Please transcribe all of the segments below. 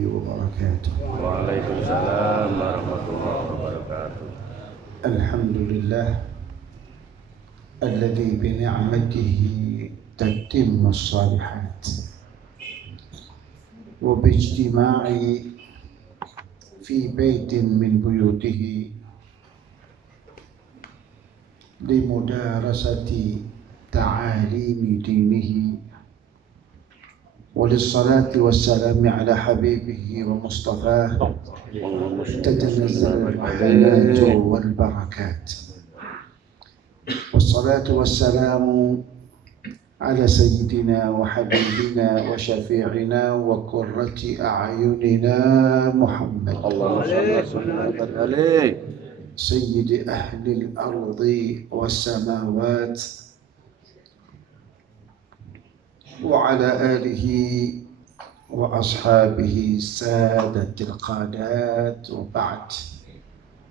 wabarakatuh. Waalaikumsalam warahmatullahi wabarakatuh. Alhamdulillah alladzi bi ni'matihi tatimmu shalihat wa bi ijtima'i fi baitin min buyutihi li mudarasati ta'alimi dinihi وللصلاة والسلام على حبيبه ومصطفاه تتنزل الرحمات والبركات والصلاة والسلام على سيدنا وحبيبنا وشفيعنا وقرة أعيننا محمد سيد أهل الأرض والسماوات وعلى آله وأصحابه سادة القادات وبعد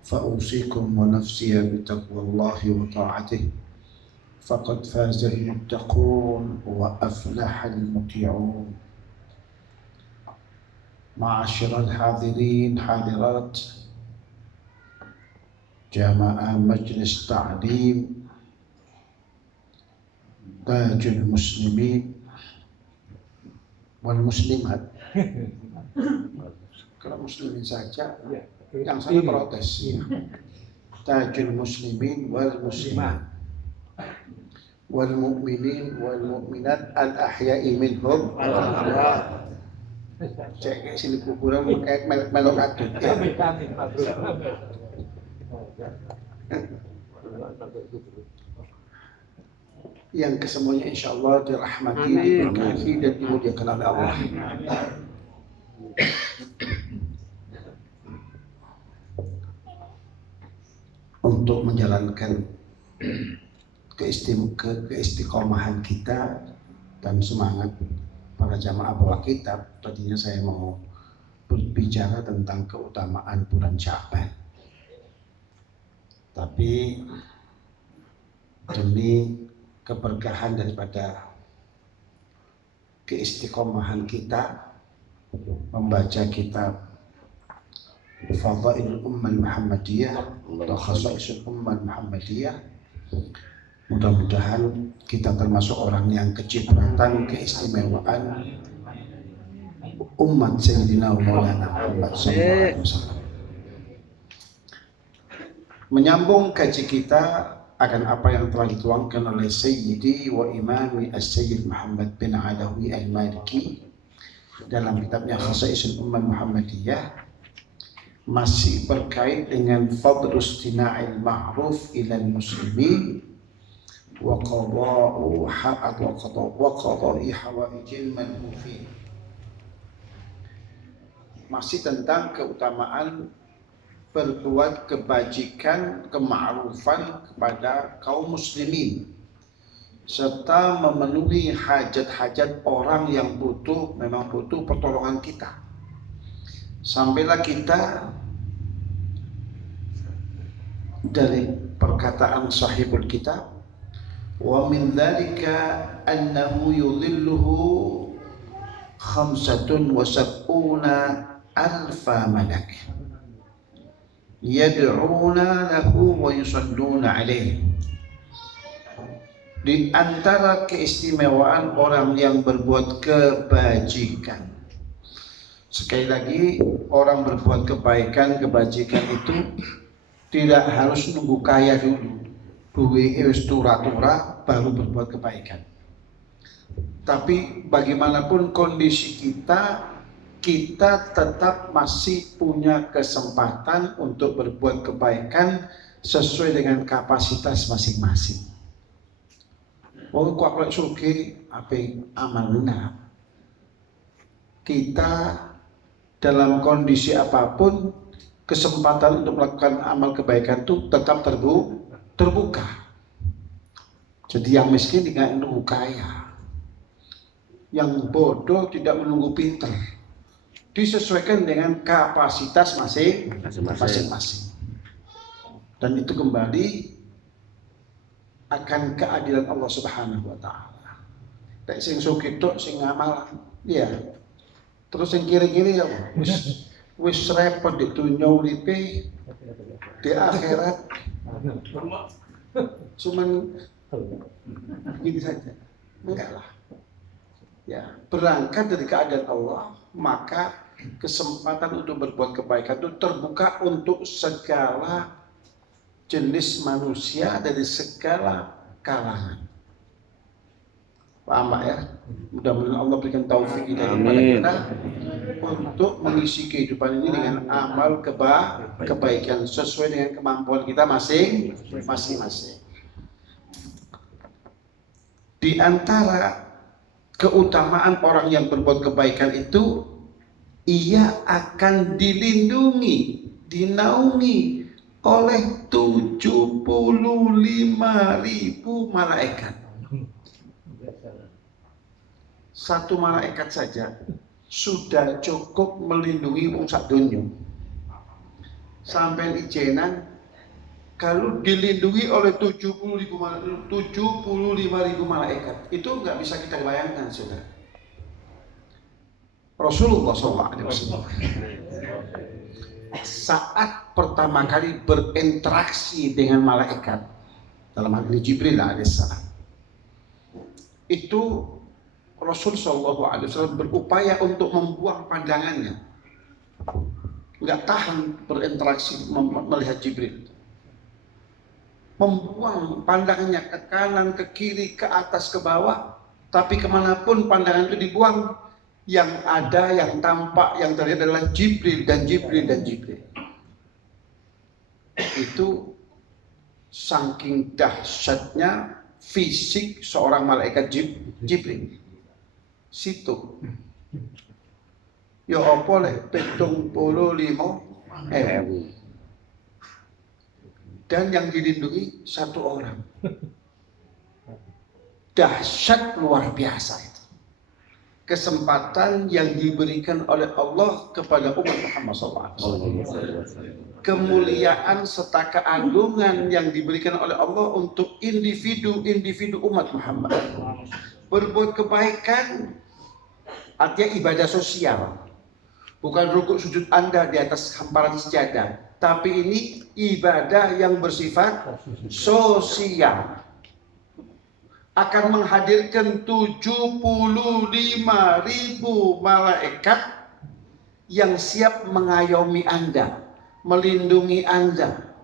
فأوصيكم ونفسي بتقوى الله وطاعته فقد فاز المتقون وأفلح المطيعون. معاشر الحاضرين حاضرات جماعة مجلس تعليم تاج المسلمين wal muslimat. Kalau muslimin saja, yang sana protes. Tajul muslimin wal muslimat, wal mu'minin wal mu'minat al ahya'i minhum al amwat. Cek sini kuburan kayak melok atut. Yang kesemuanya insya Allah dirahmati, diberkahi dan dimuliakan oleh Allah. Untuk menjalankan keistiqomahan kita dan semangat para jamaah bawa kitab, tadinya saya mau berbicara tentang keutamaan bulan Sya'ban. Tapi demi keberkahan daripada keistiqomahan kita membaca kitab Fadhailul Ummah Muhammadiyah atau Khasaisul Ummah Muhammadiyah, mudah-mudahan kita termasuk orang yang kecipratan keistimewaan umat Sayyidina Maulana Muhammad SAW. Menyambung kaji kita akan apa yang telah dituangkan oleh Sayyidi wa Imami As-Sayyid Muhammad bin Alawi Al-Maliki dalam kitabnya Khasaisul Ummah Muhammadiyah, masih berkait dengan fadlus istina'il ma'ruf ilal muslimin wa qada'i hawaijil manhufin. Masih tentang keutamaan berbuat kebajikan, kema'rufan kepada kaum muslimin serta memenuhi hajat-hajat orang yang memang butuh pertolongan kita. Sampailah kita dari perkataan sahibul kitab, wa min dzalika annahu yudhilluhu 75 alfa malak yad'una lahu wa yusalluna alaihi. Di antara keistimewaan orang yang berbuat kebajikan, sekali lagi, orang berbuat kebajikan itu tidak harus nunggu kaya dulu, duwe wis tura-tura baru berbuat kebaikan. Tapi bagaimanapun kondisi kita tetap masih punya kesempatan untuk berbuat kebaikan sesuai dengan kapasitas masing-masing. Wong kok lek sugih ape amal benar. Kita dalam kondisi apapun kesempatan untuk melakukan amal kebaikan itu tetap terbuka. Jadi yang miskin tidak menunggu kaya, yang bodoh tidak menunggu pintar. Disesuaikan dengan kapasitas masing-masing. Dan itu kembali akan keadilan Allah Subhanahu wa taala. Nek sing sugih tok sing ngamal, ya Terus yang kiri-kiri ya wis repot di dunia uripe di akhirat cuman begini saja. Enggak lah. Ya, berangkat dari keadaan Allah, maka kesempatan untuk berbuat kebaikan itu terbuka untuk segala jenis manusia dari segala kalangan. Paham Pak ya? Mudah-mudahan Allah berikan taufik hidayah kepada kita untuk mengisi kehidupan ini dengan amal kebaikan sesuai dengan kemampuan kita masing-masing. Di antara keutamaan orang yang berbuat kebaikan itu, ia akan dilindungi, dinaungi oleh 75.000 malaikat. Satu malaikat saja sudah cukup melindungi wong sak donya. Sampai ijenan kalau dilindungi oleh 75.000 malaikat, itu nggak bisa kita bayangkan, saudara. Rasulullah SAW saat pertama kali berinteraksi dengan malaikat, dalam hal ini Jibril alaihissalam, itu Rasul SAW berupaya untuk membuang pandangannya, nggak tahan berinteraksi melihat Jibril. Membuang pandangannya ke kanan, ke kiri, ke atas, ke bawah, tapi kemanapun pandangan itu dibuang, yang ada, yang tampak, yang terlihat adalah Jibril dan Jibril dan Jibril. Itu saking dahsyatnya fisik seorang malaikat Jibril. Situ ya apa leh 75.000, dan yang dilindungi satu orang. Dahsyat luar biasa itu. Kesempatan yang diberikan oleh Allah kepada umat Muhammad SAW. Kemuliaan serta keagungan yang diberikan oleh Allah untuk individu umat Muhammad. Berbuat kebaikan artinya ibadah sosial. Bukan rukuk sujud Anda di atas hamparan sejadah, tapi ini ibadah yang bersifat sosial. Akan menghadirkan 75.000 malaikat yang siap mengayomi Anda, melindungi Anda.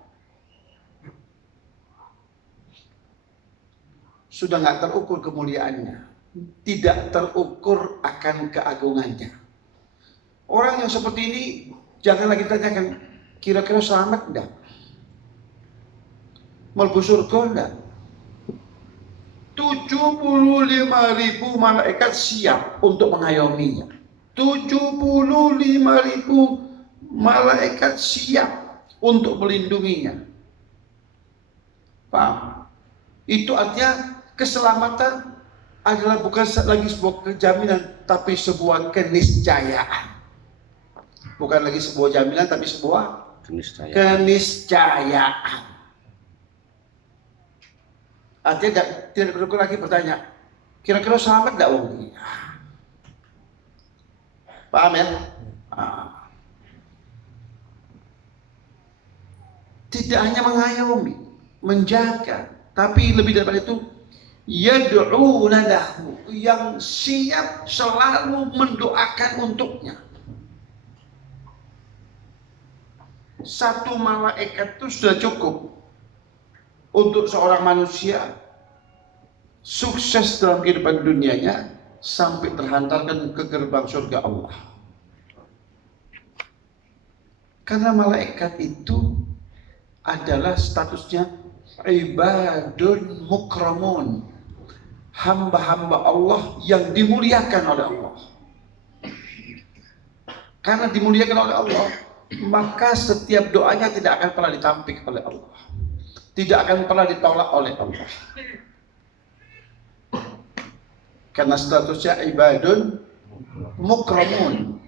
Sudah nggak terukur kemuliaannya, tidak terukur akan keagungannya. Orang yang seperti ini jangan lagi tanyakan kira-kira selamat enggak, mlebu surga enggak. 75.000 malaikat siap untuk mengayominya. 75.000 malaikat siap untuk melindunginya. Paham? Itu artinya keselamatan adalah bukan lagi sebuah kejaminan, tapi sebuah keniscayaan. Bukan lagi sebuah jaminan, tapi sebuah keniscayaan. Artinya tidak perlu lagi bertanya, kira-kira selamat enggak wong ini? Paham ya? Tidak hanya mengayomi, menjaga, tapi lebih daripada itu, yad'una lahu, yang siap selalu mendoakan untuknya. Satu malaikat itu sudah cukup untuk seorang manusia sukses dalam kehidupan dunianya sampai terhantarkan ke gerbang surga Allah. Karena malaikat itu adalah statusnya ibadun mukramun, hamba-hamba Allah yang dimuliakan oleh Allah. Karena dimuliakan oleh Allah, maka setiap doanya tidak akan pernah ditampik oleh Allah, tidak akan pernah ditolak oleh Allah. Karena statusnya ibadun mukramun.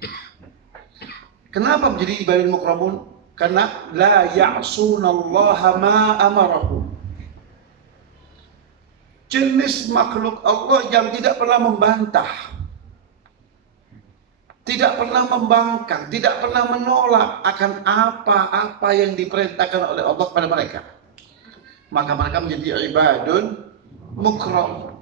Kenapa menjadi ibadun mukramun? Karena la ya'sunallaha ma amarahum. Jenis makhluk Allah yang tidak pernah membantah, tidak pernah membangkang, tidak pernah menolak akan apa-apa yang diperintahkan oleh Allah kepada mereka. Maka mereka menjadi ibadun mukram.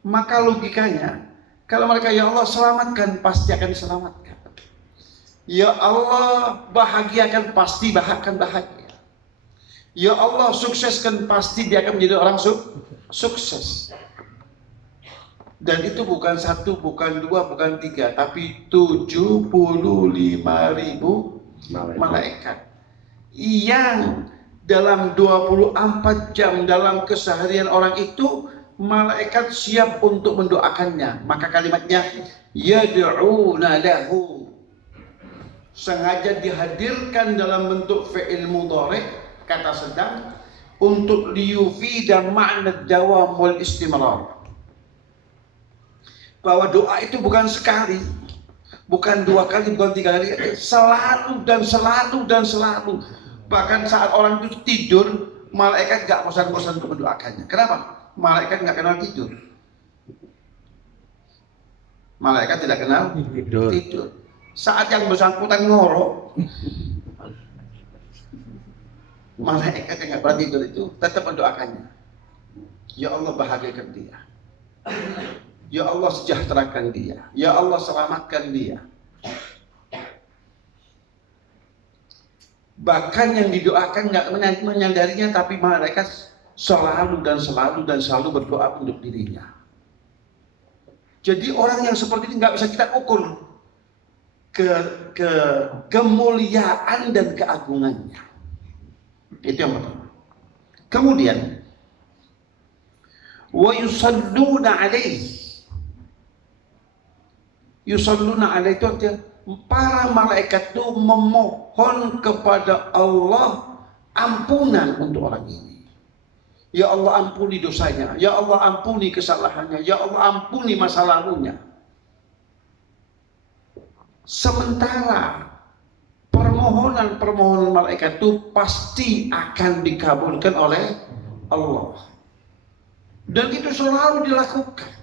Maka logikanya, kalau mereka ya Allah selamatkan, pasti akan diselamatkan. Ya Allah bahagiakan, pasti akan bahagia. Ya Allah sukseskan, pasti dia akan menjadi orang sukses. Dan itu bukan satu, bukan dua, bukan tiga, tapi 75.000 malaikat yang dalam 24 jam dalam keseharian orang itu, malaikat siap untuk mendoakannya. Maka kalimatnya yad'una lahu, sengaja dihadirkan dalam bentuk fi'il mudhari', kata sedang, untuk liyufida makna dawam wal istimrar. Bahwa doa itu bukan sekali, bukan dua kali, bukan tiga kali, selalu dan selalu dan selalu. Bahkan saat orang itu tidur, malaikat gak bosan-bosan untuk mendoakannya. Kenapa? Malaikat gak kenal tidur. Malaikat tidak kenal tidur. Saat yang bersangkutan ngorok, malaikat yang gak pernah tidur itu tetap mendoakannya. Ya Allah bahagiakan dia. Ya Allah sejahterakan dia. Ya Allah selamatkan dia. Bahkan yang didoakan nggak menyadarinya, tapi malaikat selalu dan selalu dan selalu berdoa untuk dirinya. Jadi orang yang seperti ini nggak bisa kita ukur kemuliaan dan keagungannya. Itu yang pertama. Kemudian wa yusalluna alaihi. Yusalluna alaihi itu artinya para malaikat itu memohon kepada Allah ampunan untuk orang ini. Ya Allah ampuni dosanya, ya Allah ampuni kesalahannya, ya Allah ampuni masa lalunya. Sementara permohonan malaikat itu pasti akan dikabulkan oleh Allah. Dan itu selalu dilakukan.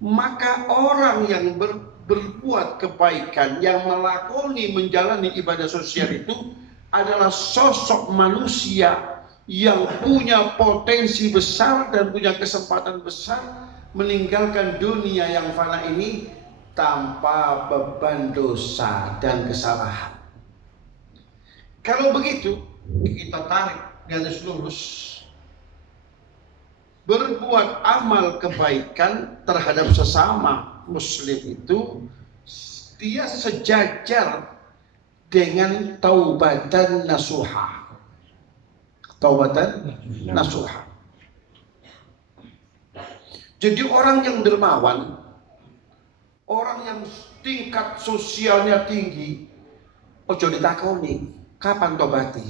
Maka orang yang berbuat kebaikan, yang melakoni menjalani ibadah sosial itu adalah sosok manusia yang punya potensi besar dan punya kesempatan besar meninggalkan dunia yang fana ini tanpa beban dosa dan kesalahan. Kalau begitu, kita tarik garis lurus. Berbuat amal kebaikan terhadap sesama muslim itu, dia sejajar dengan taubatan nasuha. Taubatan nasuha. Jadi orang yang dermawan, orang yang tingkat sosialnya tinggi, ojo ditakoni kapan tobati.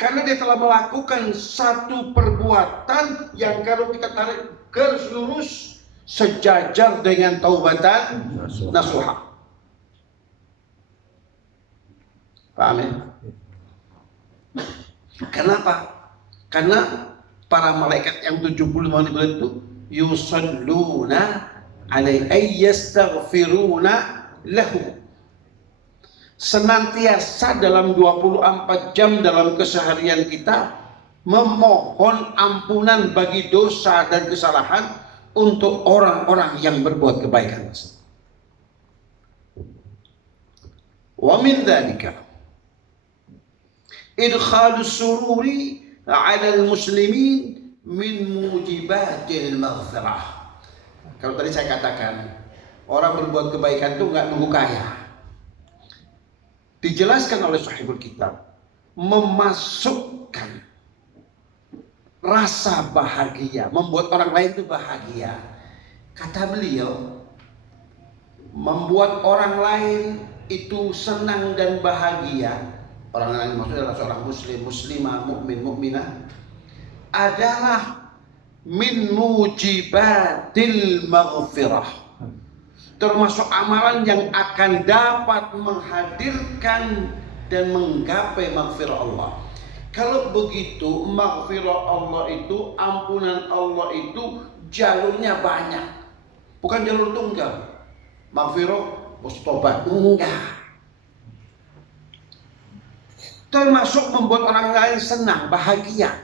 Karena dia telah melakukan satu perbuatan yang kalau kita tarik garis lurus sejajar dengan taubatan nasuha. Paham ya? Kenapa? Karena para malaikat yang 75 itu yusalluna alaihi ay yastaghfiruna lahu. Senantiasa dalam 24 jam dalam keseharian kita memohon ampunan bagi dosa dan kesalahan untuk orang-orang yang berbuat kebaikan. Wa min dzalika idkhalus sururi 'ala al-muslimin min mujibatil maghfirah. Kalau tadi saya katakan orang berbuat kebaikan itu enggak nunggu kaya. Dijelaskan oleh Sahibul Kitab, memasukkan rasa bahagia, membuat orang lain itu bahagia. Kata beliau, membuat orang lain itu senang dan bahagia. Orang lain maksudnya adalah seorang muslim, muslimah, mukmin, mukminah, adalah min mujibatil maghfirah. Termasuk amalan yang akan dapat menghadirkan dan menggapai maghfirah Allah. Kalau begitu, maghfirah Allah itu, ampunan Allah itu jalurnya banyak. Bukan jalur tunggal. Maghfirah, tobat. Enggak. Termasuk membuat orang lain senang, bahagia.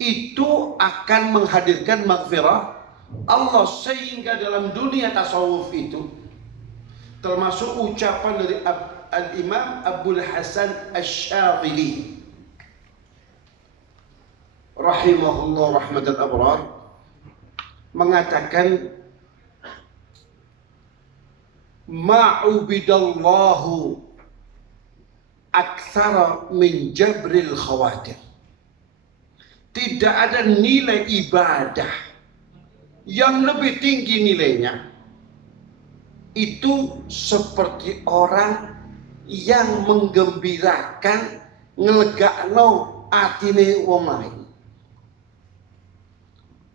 Itu akan menghadirkan maghfirah Allah, sehingga dalam dunia tasawuf itu termasuk ucapan dari Al-Imam Abdul Hasan Asy-Syadzili rahimahullah rahmatan abrar, mengatakan ma'ubidallahu aktsara min jabril khawatir. Tidak ada nilai ibadah yang lebih tinggi nilainya itu seperti orang yang menggembirakan ngelegakno atine wong lain.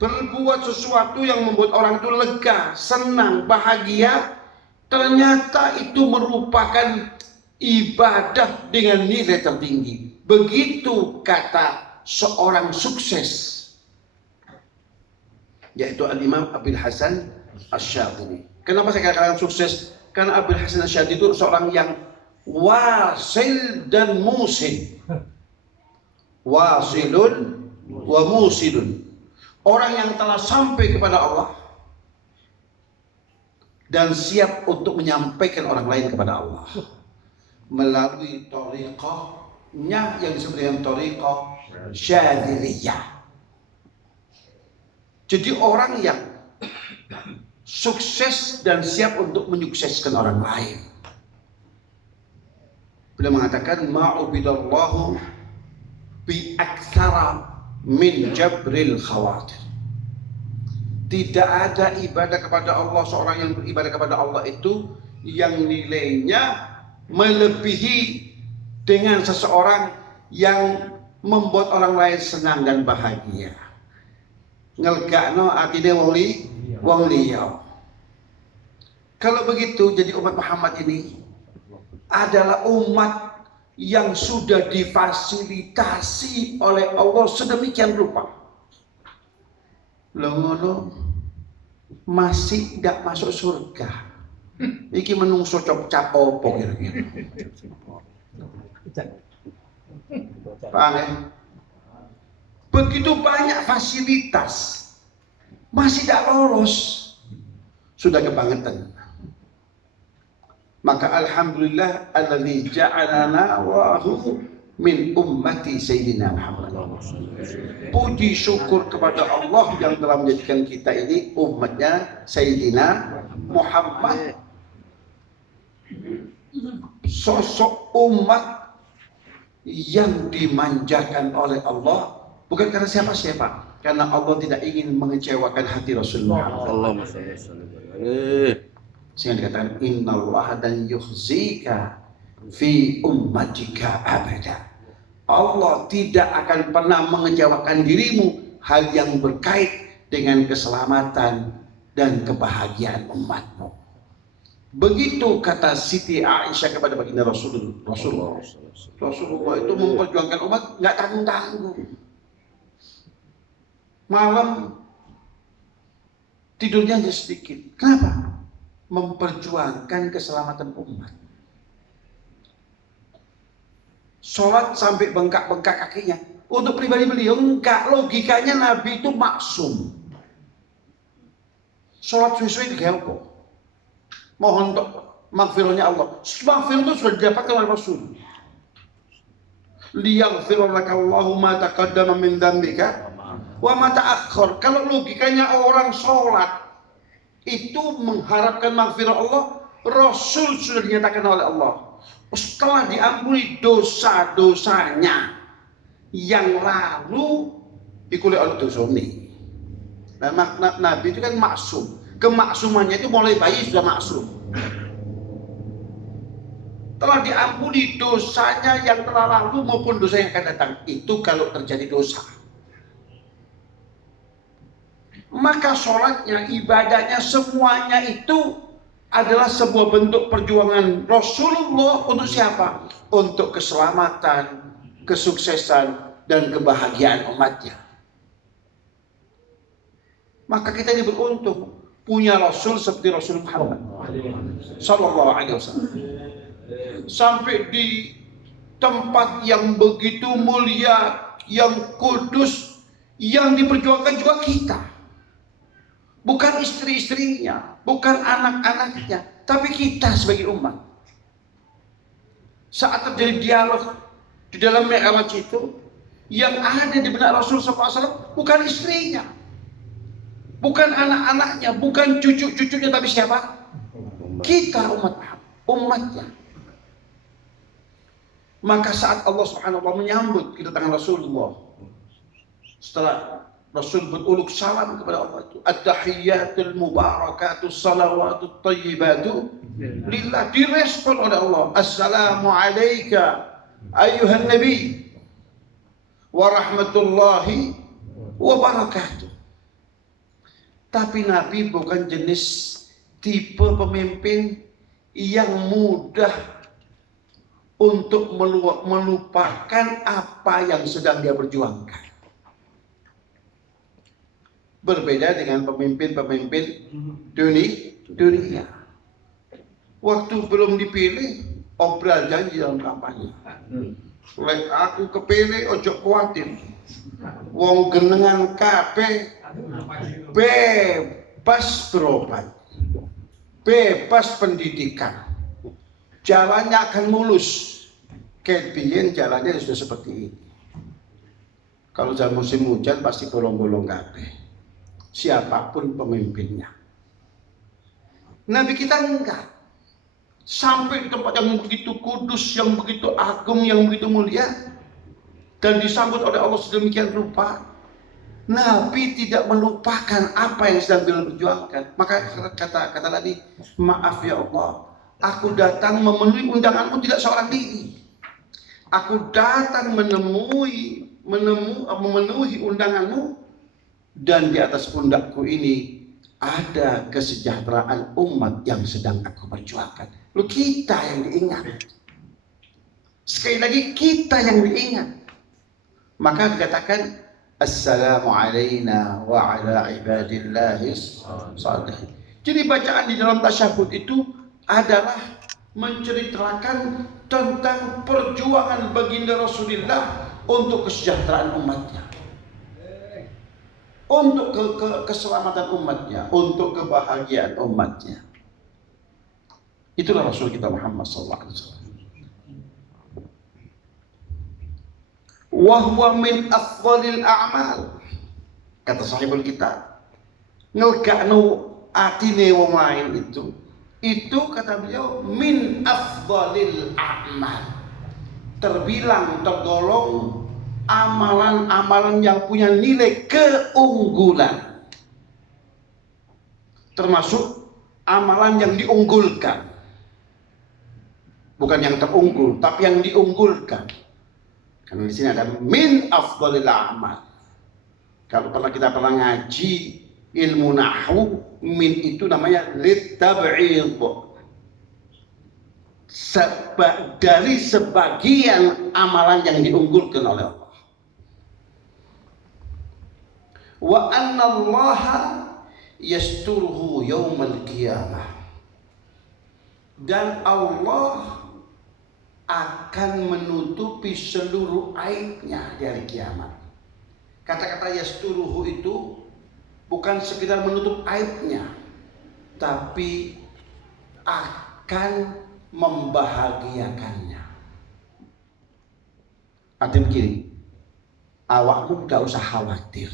Berbuat sesuatu yang membuat orang itu lega, senang, bahagia, ternyata itu merupakan ibadah dengan nilai tertinggi. Begitu kata seorang sukses, yaitu Al-Imam Abdul Hasan Asy-Syadzili. Kenapa saya katakan sukses? Karena Abdul Hasan Asy-Syadzili itu seorang yang wasil dan musil. Wasilun wa musilun. Orang yang telah sampai kepada Allah dan siap untuk menyampaikan orang lain kepada Allah melalui thariqahnya yang disebut dengan thariqah Syadziliyah. Jadi orang yang sukses dan siap untuk menyukseskan orang lain. Beliau mengatakan ma'ubidallahu bi aktsara min jabril khawatir. Tidak ada ibadah kepada Allah, seorang yang beribadah kepada Allah itu yang nilainya melebihi dengan seseorang yang membuat orang lain senang dan bahagia. Ngelegakno atine wong liya. Kalau begitu, jadi umat Muhammad ini adalah umat yang sudah difasilitasi oleh Allah sedemikian rupa. Ngono masih tidak masuk surga. Iki menungso cap opo kira-kira. Paham ya? Begitu banyak fasilitas masih tidak lolos, sudah kebangetan. Maka alhamdulillah alladzi ja'alana wa'hu min ummati sayyidina Muhammad. Puji syukur kepada Allah yang telah menjadikan kita ini umatnya Sayyidina Muhammad. Sosok umat yang dimanjakan oleh Allah, bukan karena siapa-siapa, karena Allah tidak ingin mengecewakan hati Rasulullah. Allahumma shalli alaihi. Sehingga dikatakan innallaha dan yukhzika fi ummatika abada. Allah tidak akan pernah mengecewakan dirimu hal yang berkait dengan keselamatan dan kebahagiaan umatmu. Begitu kata Siti Aisyah kepada baginda Rasulullah. Rasulullah itu memperjuangkan umat nggak tanggung-tanggung. Malam tidurnya hanya sedikit. Kenapa? Memperjuangkan keselamatan umat. Sholat sampai bengkak-bengkak kakinya. Untuk pribadi beliau enggak, logikanya Nabi itu maksum. Sholat sesuai dengan apa? Mohon untuk maghfirahnya Allah. Maghfirah itu sudah didapatkan oleh Rasul. Liyaghfir laka Allahu ma taqaddama min dzambika wa ma ta'akhkhar. Kalau logikanya orang sholat itu mengharapkan maghfirah Allah, Rasul sudah dinyatakan oleh Allah. Setelah diampuni dosa-dosanya yang lalu dikulik oleh dosoni. Nah, Nabi itu kan maksum. Kemaksumannya itu mulai bayi sudah maksum. Telah diampuni dosanya yang telah lalu maupun dosa yang akan datang. Itu kalau terjadi dosa. Maka sholatnya, ibadahnya, semuanya itu adalah sebuah bentuk perjuangan Rasulullah untuk siapa? Untuk keselamatan, kesuksesan, dan kebahagiaan umatnya. Maka kita ini beruntung. punya Rasul seperti Rasul Muhammad Sallallahu Alaihi Wasallam. Sampai di tempat yang begitu mulia, yang kudus, yang diperjuangkan juga kita. Bukan istri-istrinya, bukan anak-anaknya, tapi kita sebagai umat. Saat terjadi dialog di dalam Mi'raj itu, yang ada di benak Rasul SAW bukan istrinya, bukan anak-anaknya, bukan cucu-cucunya, tapi siapa? Kita umatnya. Maka saat Allah Subhanahu wa ta'ala menyambut kedatangan Rasulullah, setelah Rasul beruluk salam kepada Allah itu, at-tahiyyatul mubarakatus salawatut thayyibatu lillah, direspon oleh Allah, assalamu alayka ayyuhan nabi wa rahmatullahi wa barakatuh. Tapi Nabi bukan jenis tipe pemimpin yang mudah untuk melupakan apa yang sedang dia perjuangkan. Berbeda dengan pemimpin-pemimpin dunia. Waktu belum dipilih, obral janji dalam kampanye. Lek aku kepilih, ojo kuatir. Wong genengan kabeh bebas berobat, bebas pendidikan, jalannya akan mulus. Kebiyen jalannya sudah seperti ini. Kalau dalam musim hujan pasti bolong-bolong kabeh. Siapapun pemimpinnya. Nabi kita enggak. Sampai di tempat yang begitu kudus, yang begitu agung, yang begitu mulia, dan disambut oleh Allah sedemikian rupa, Nabi tidak melupakan apa yang sedang beliau perjuangkan. Maka kata Nabi, maaf ya Allah, aku datang memenuhi undanganmu tidak seorang diri. Aku datang memenuhi undanganmu, dan di atas pundakku ini ada kesejahteraan umat yang sedang aku perjuangkan. Lu kita yang diingat. Sekali lagi kita yang diingat. Maka dikatakan assalamu alayna wa ala ibadillahis shalihin. Jadi bacaan di dalam tasyahud itu adalah menceritakan tentang perjuangan baginda Rasulullah untuk kesejahteraan umatnya, untuk keselamatan umatnya, untuk kebahagiaan umatnya. Itulah Rasul kita Muhammad SAW. Wa huwa min afdhalil a'mal. Kata sahibul kitab, ngelgakno atine wong lain itu kata beliau min afdhalil a'mal. Tergolong amalan-amalan yang punya nilai keunggulan, termasuk amalan yang diunggulkan, bukan yang terunggul, tapi yang diunggulkan. Karena di sini ada min afdhalil a'mal. Kalau kita pernah ngaji ilmu nahwu, min itu namanya litab'id, dari sebagian amalan yang diunggulkan oleh Allah. Wa anna Allaha yasturuhu yaumal qiyamah, dan Allah akan menutupi seluruh aibnya di hari kiamat. Kata-kata yasturuhu itu bukan sekedar menutup aibnya, tapi akan membahagiakannya. Artinya begini, awakmu gak usah khawatir.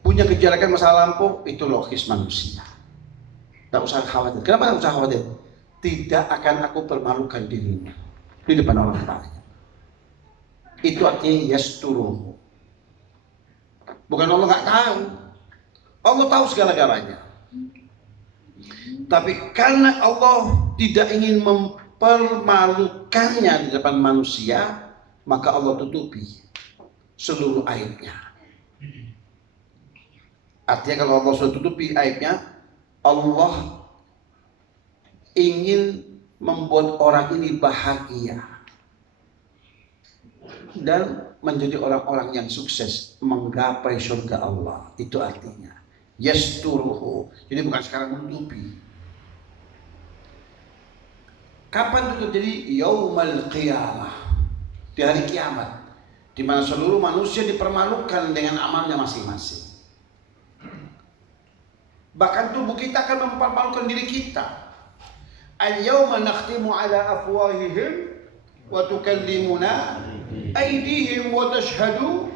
Punya kejelekan masa lampau itu logis manusia. Gak usah khawatir. Kenapa gak usah khawatir? Tidak akan aku permalukan dirimu di depan orang lain. Itu artinya yasturuhu. Bukan Allah gak tahu. Allah tahu segala-galanya. Tapi karena Allah tidak ingin mempermalukannya di depan manusia, maka Allah tutupi seluruh aibnya. Artinya kalau Allah sudah tutupi aibnya, Allah ingin membuat orang ini bahagia dan menjadi orang-orang yang sukses menggapai surga Allah. Itu artinya yasturuhu. Jadi bukan sekarang menutupi. Kapan itu terjadi? Yaumal qiyamah, di hari kiamat, di mana seluruh manusia dipermalukan dengan amalnya masing-masing. Bahkan tubuh kita akan mempermalukan diri kita. Al-yawma nakhtimu ala afwahihim wa tukallimuna aydihim wa tashhadu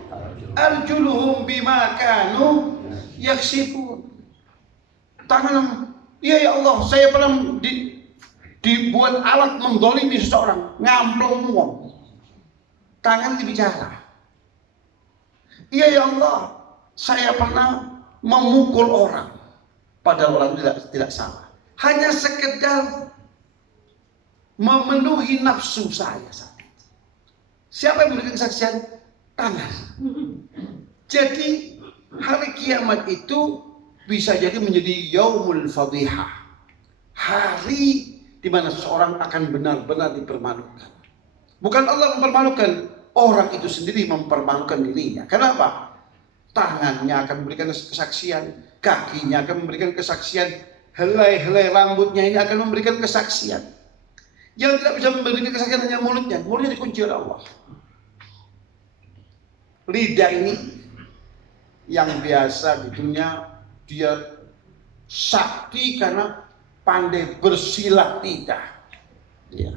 arjuluhum bima kanu yaksibun. Tangan, ya Allah, saya pernah dibuat alat mendolimi seseorang, ngamplong uang. Tangan dibicara. Iya ya Allah, saya pernah memukul orang, padahal orang tidak salah. Hanya sekedar memenuhi nafsu saya saat itu. Siapa yang memberikan kesaksian? Tangan. Jadi hari kiamat itu bisa jadi menjadi yaumul fadihah, hari di mana seorang akan benar-benar dipermalukan. Bukan Allah mempermalukan, orang itu sendiri mempermalukan dirinya. Kenapa? Tangannya akan memberikan kesaksian, kakinya akan memberikan kesaksian, helai-helai rambutnya ini akan memberikan kesaksian. Yang tidak bisa memberikan kesaksian hanya mulutnya. Mulutnya dikunci oleh Allah. Lidah ini yang biasa di dunia dia sakti karena pandai bersilat lidah. Ya.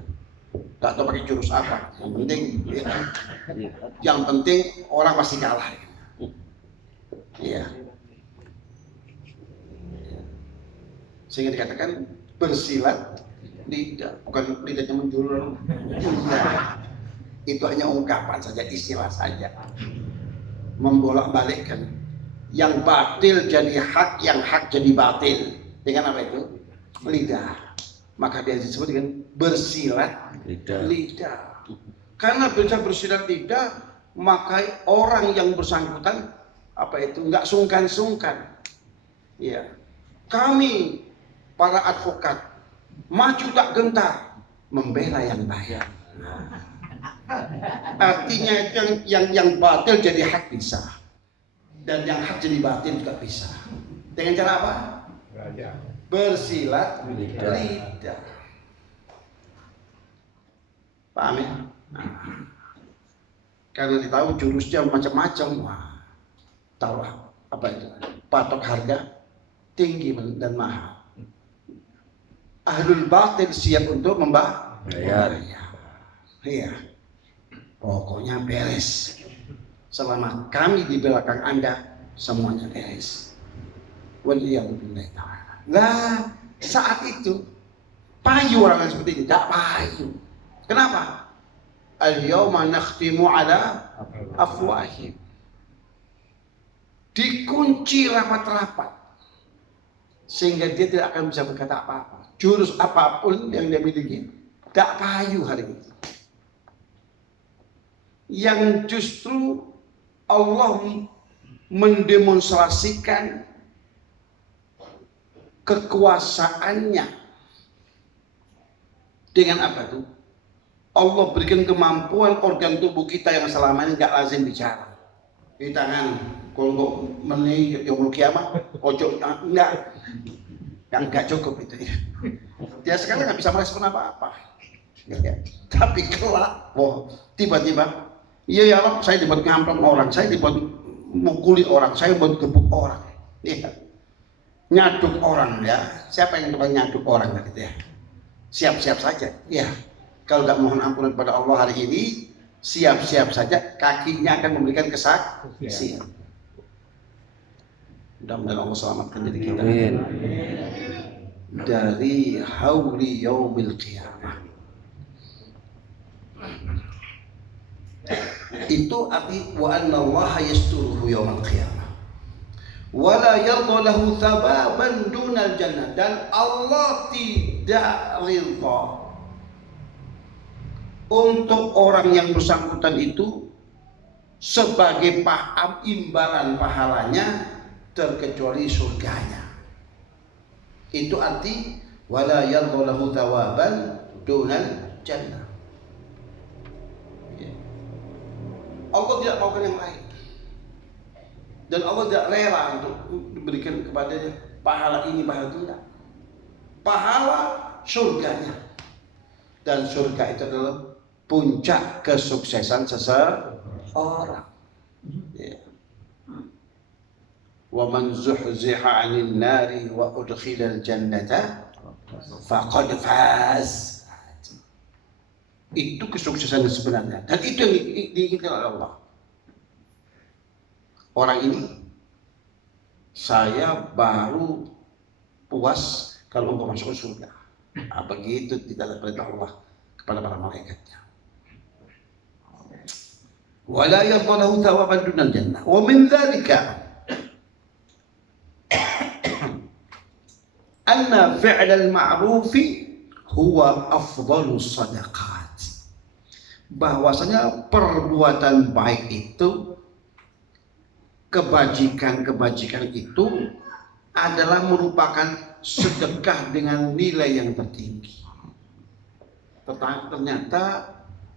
Tak tahu pakai jurus apa. Yang penting, ya. Yang penting orang pasti kalah. Iya. Sehingga dikatakan bersilat lidah, bukan lidahnya menjulur. Itu hanya ungkapan saja, istilah saja. Membolak-balikkan. Yang batil jadi hak, yang hak jadi batil. Dengan apa itu? Lidah. Maka dia disebut dengan bersilat lidah. Karena bisa bersilat lidah, maka orang yang bersangkutan nggak sungkan-sungkan. Ya, kami para advokat maju tak gentar membela yang baik. Artinya yang batil jadi hak bisa, dan yang hak jadi batil juga bisa. Dengan cara apa? Bersilat lidah. Paham ya? Karena ditahu jurusnya macam-macam. Wah, tahu apa itu? Patok harga tinggi dan mahal. Ahlul batil siap untuk membayar. Iya. Pokoknya beres. Selama kami di belakang Anda, semuanya beres. Waliyahumillah ta'ala. Nah, saat itu payu orang yang seperti ini, tidak payu. Kenapa? Al-yawma nakhtimu ala afwahim. Dikunci rapat-rapat sehingga dia tidak akan bisa berkata apa-apa. Jurus apapun yang dia miliki tidak payu hari ini. Yang justru Allah mendemonstrasikan kekuasaannya dengan apa itu? Allah berikan kemampuan organ tubuh kita yang selama ini nggak lazim bicara. Di tangan, kalau meni yaumul kiamah, ojo nggak cukup itu ya. Dia sekarang nggak bisa merespon apa-apa. Ya. Tapi kelak, tiba-tiba, iya ya Allah, saya dibuat ngamplong orang, saya dibuat mukuli orang, saya buat gebuk orang. Iya. Nyaduk orang ya, siapa yang tukang nyaduk orang gitu ya? Siap-siap saja, ya. Kalau tidak mohon ampunan kepada Allah hari ini, siap-siap saja kakinya akan memberikan kesaksian. Mudah-mudahan Allah selamatkan diri kita dari hauli yaumil qiyamah. Itu arti wa anna Allah yasturuhu yaumal qiyamah. Wala yadha lahu thawaban dunal jannah, dan Allah tidak ridha untuk orang yang bersangkutan itu sebagai imbalan pahalanya terkecuali surganya. Itu arti wala yadha lahu thawaban dunal jannah. Allah tidak maukan yang lain. Dan Allah tidak rela untuk diberikan kepadanya pahala ini, pahala itu tidak. Pahala surganya. Dan surga itu adalah puncak kesuksesan seseorang. Ya. Wa man zuhziha 'anil nari wa udkhilal jannata faqad faz. Itu kesuksesan sebenarnya. Dan itu yang diinginkan oleh Allah. Orang ini, saya baru puas kalau engkau masuk ke surga. Begitu tidak ada perintah Allah kepada para malaikatnya. Wala yadhalahu thawaban dunal jannah. Wa min dzalika anna fi'lal ma'rufi huwa afdhalus shadaqat. Bahwasanya perbuatan baik itu, kebajikan itu adalah merupakan sedekah dengan nilai yang tertinggi. Ternyata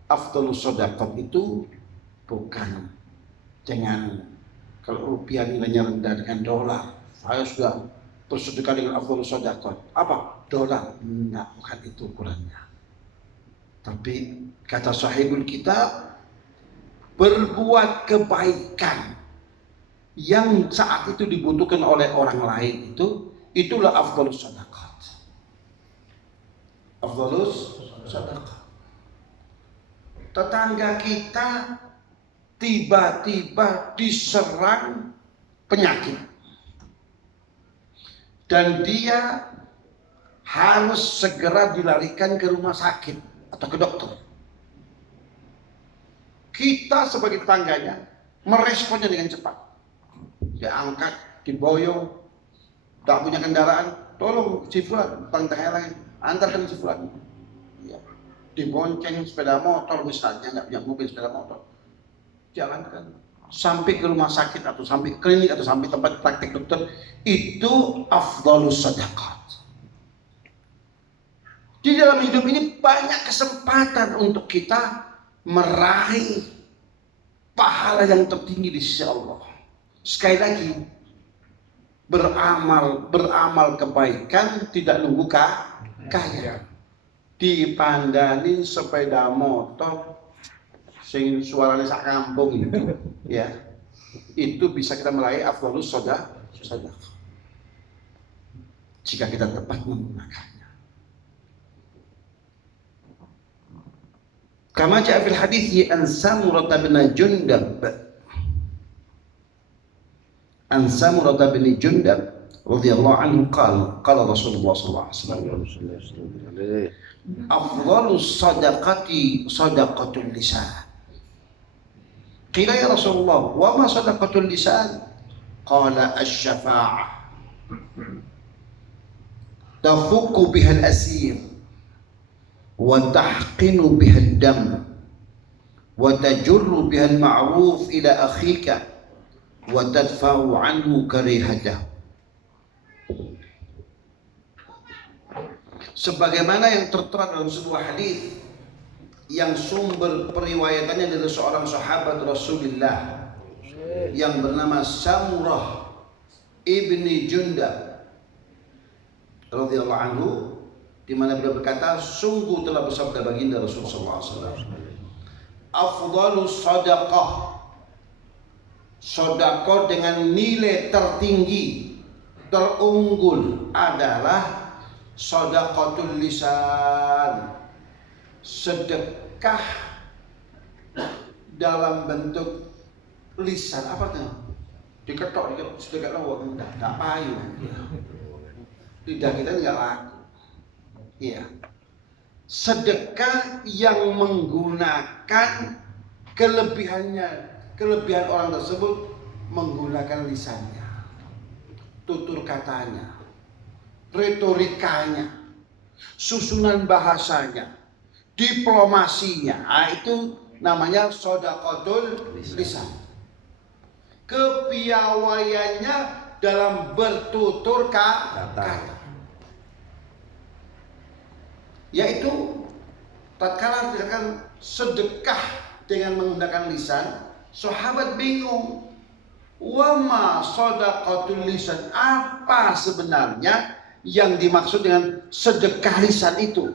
afdhalus shadaqat itu bukan dengan, kalau rupiah nilainya rendah dengan dolar, saya sudah bersedekah dengan afdhalus shadaqat. Apa? Dolar. Enggak, bukan itu ukurannya. Tapi kata sahibul kitab, berbuat kebaikan yang saat itu dibutuhkan oleh orang lain itulah afdhalus shadaqat. Afdhalus shadaqat. Tetangga kita tiba-tiba diserang penyakit dan dia harus segera dilarikan ke rumah sakit atau ke dokter. Kita sebagai tetangganya meresponnya dengan cepat. Dia angkat, diboyong, tak punya kendaraan, tolong si Fulan, tangga lain, antarkan si Fulan. Ya. Dibonceng sepeda motor misalnya, nggak punya mobil, sepeda motor, jalankan sampai ke rumah sakit atau sampai klinik atau sampai tempat praktik dokter. Itu afdhalus shadaqat. Di dalam hidup ini banyak kesempatan untuk kita meraih pahala yang tertinggi di sisi Allah. Sekali lagi, beramal kebaikan tidak nunggu kaya. Dipandani sepeda motor sing suaranya sak kampung itu, ya, itu bisa kita meraih afdhalus shadaqah jika kita tepat menggunakannya. Kama ja'a fil hadits an Samurah bin Jundab, radhiyallahu anhu qala Rasulullah sallallahu alaihi wasallam, afdhalus shadaqati shadaqatul lisan. Qila ya Rasulullah, wa ma shadaqatul lisan? Qala asy-syafa'ah tafukku bihal asir wa tahqinu bihal dam wa tajurru bihal ma'ruf ila akhika wa tadfa'u anhu karihatahu. Sebagaimana yang tertera dalam sebuah hadis yang sumber periwayatannya dari seorang sahabat Rasulullah yang bernama Samurah ibni Jundab radhiyallahu anhu, di mana beliau berkata, sungguh telah bersabda baginda Rasulullah SAW, afdhalus shadaqah, sedekah dengan nilai tertinggi, terunggul adalah shadaqatul lisan, sedekah dalam bentuk lisan. Apa artinya? Diketok sedekah lawak, enggak payu. Lidah kita enggak laku. Iya. Sedekah yang menggunakan kelebihan orang tersebut, menggunakan lisannya, tutur katanya, retorikanya, susunan bahasanya, diplomasinya. Itu namanya shadaqatul lisan. Kepiawaiannya dalam bertutur kata. Yaitu tatkala dikatakan sedekah dengan menggunakan lisan, sahabat bingung. Wama shadaqatul lisan, apa sebenarnya yang dimaksud dengan sedekah lisan itu?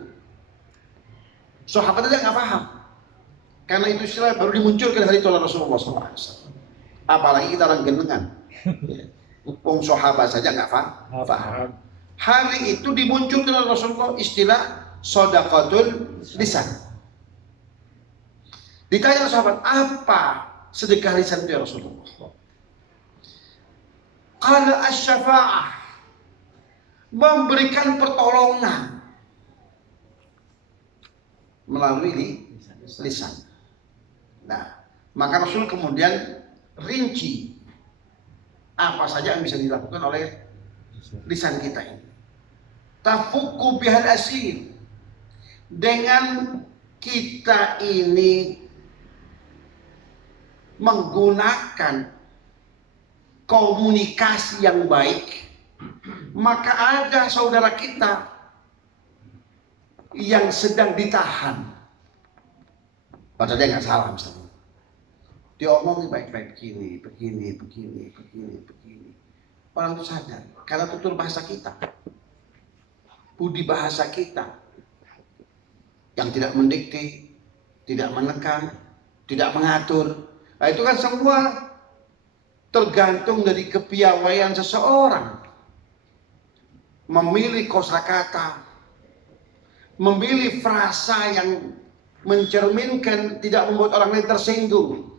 Sahabat aja nggak paham, karena itu istilah baru dimunculkan hari itu oleh Rasulullah SAW. Apalagi kita orang genengan. Wong sahabat saja nggak paham. Hari itu dimunculkan oleh Rasulullah istilah shadaqatul lisan. Ditanya sahabat, apa sedekah lisan itu ya Rasulullah? Qala asy-syafa'ah, memberikan pertolongan melalui lisan. Nah, maka Rasul kemudian rinci apa saja yang bisa dilakukan oleh lisan kita ini. Tafukku bihal asir, dengan kita ini menggunakan komunikasi yang baik, maka ada saudara kita yang sedang ditahan, padahal dia nggak salah misalnya, dia omongin baik-baik begini, orang itu sadar karena tutur bahasa kita, budi bahasa kita yang tidak mendikte, tidak menekan, tidak mengatur. Nah, itu kan semua tergantung dari kepiawaian seseorang memilih kosakata, memilih frasa yang mencerminkan tidak membuat orang lain tersinggung.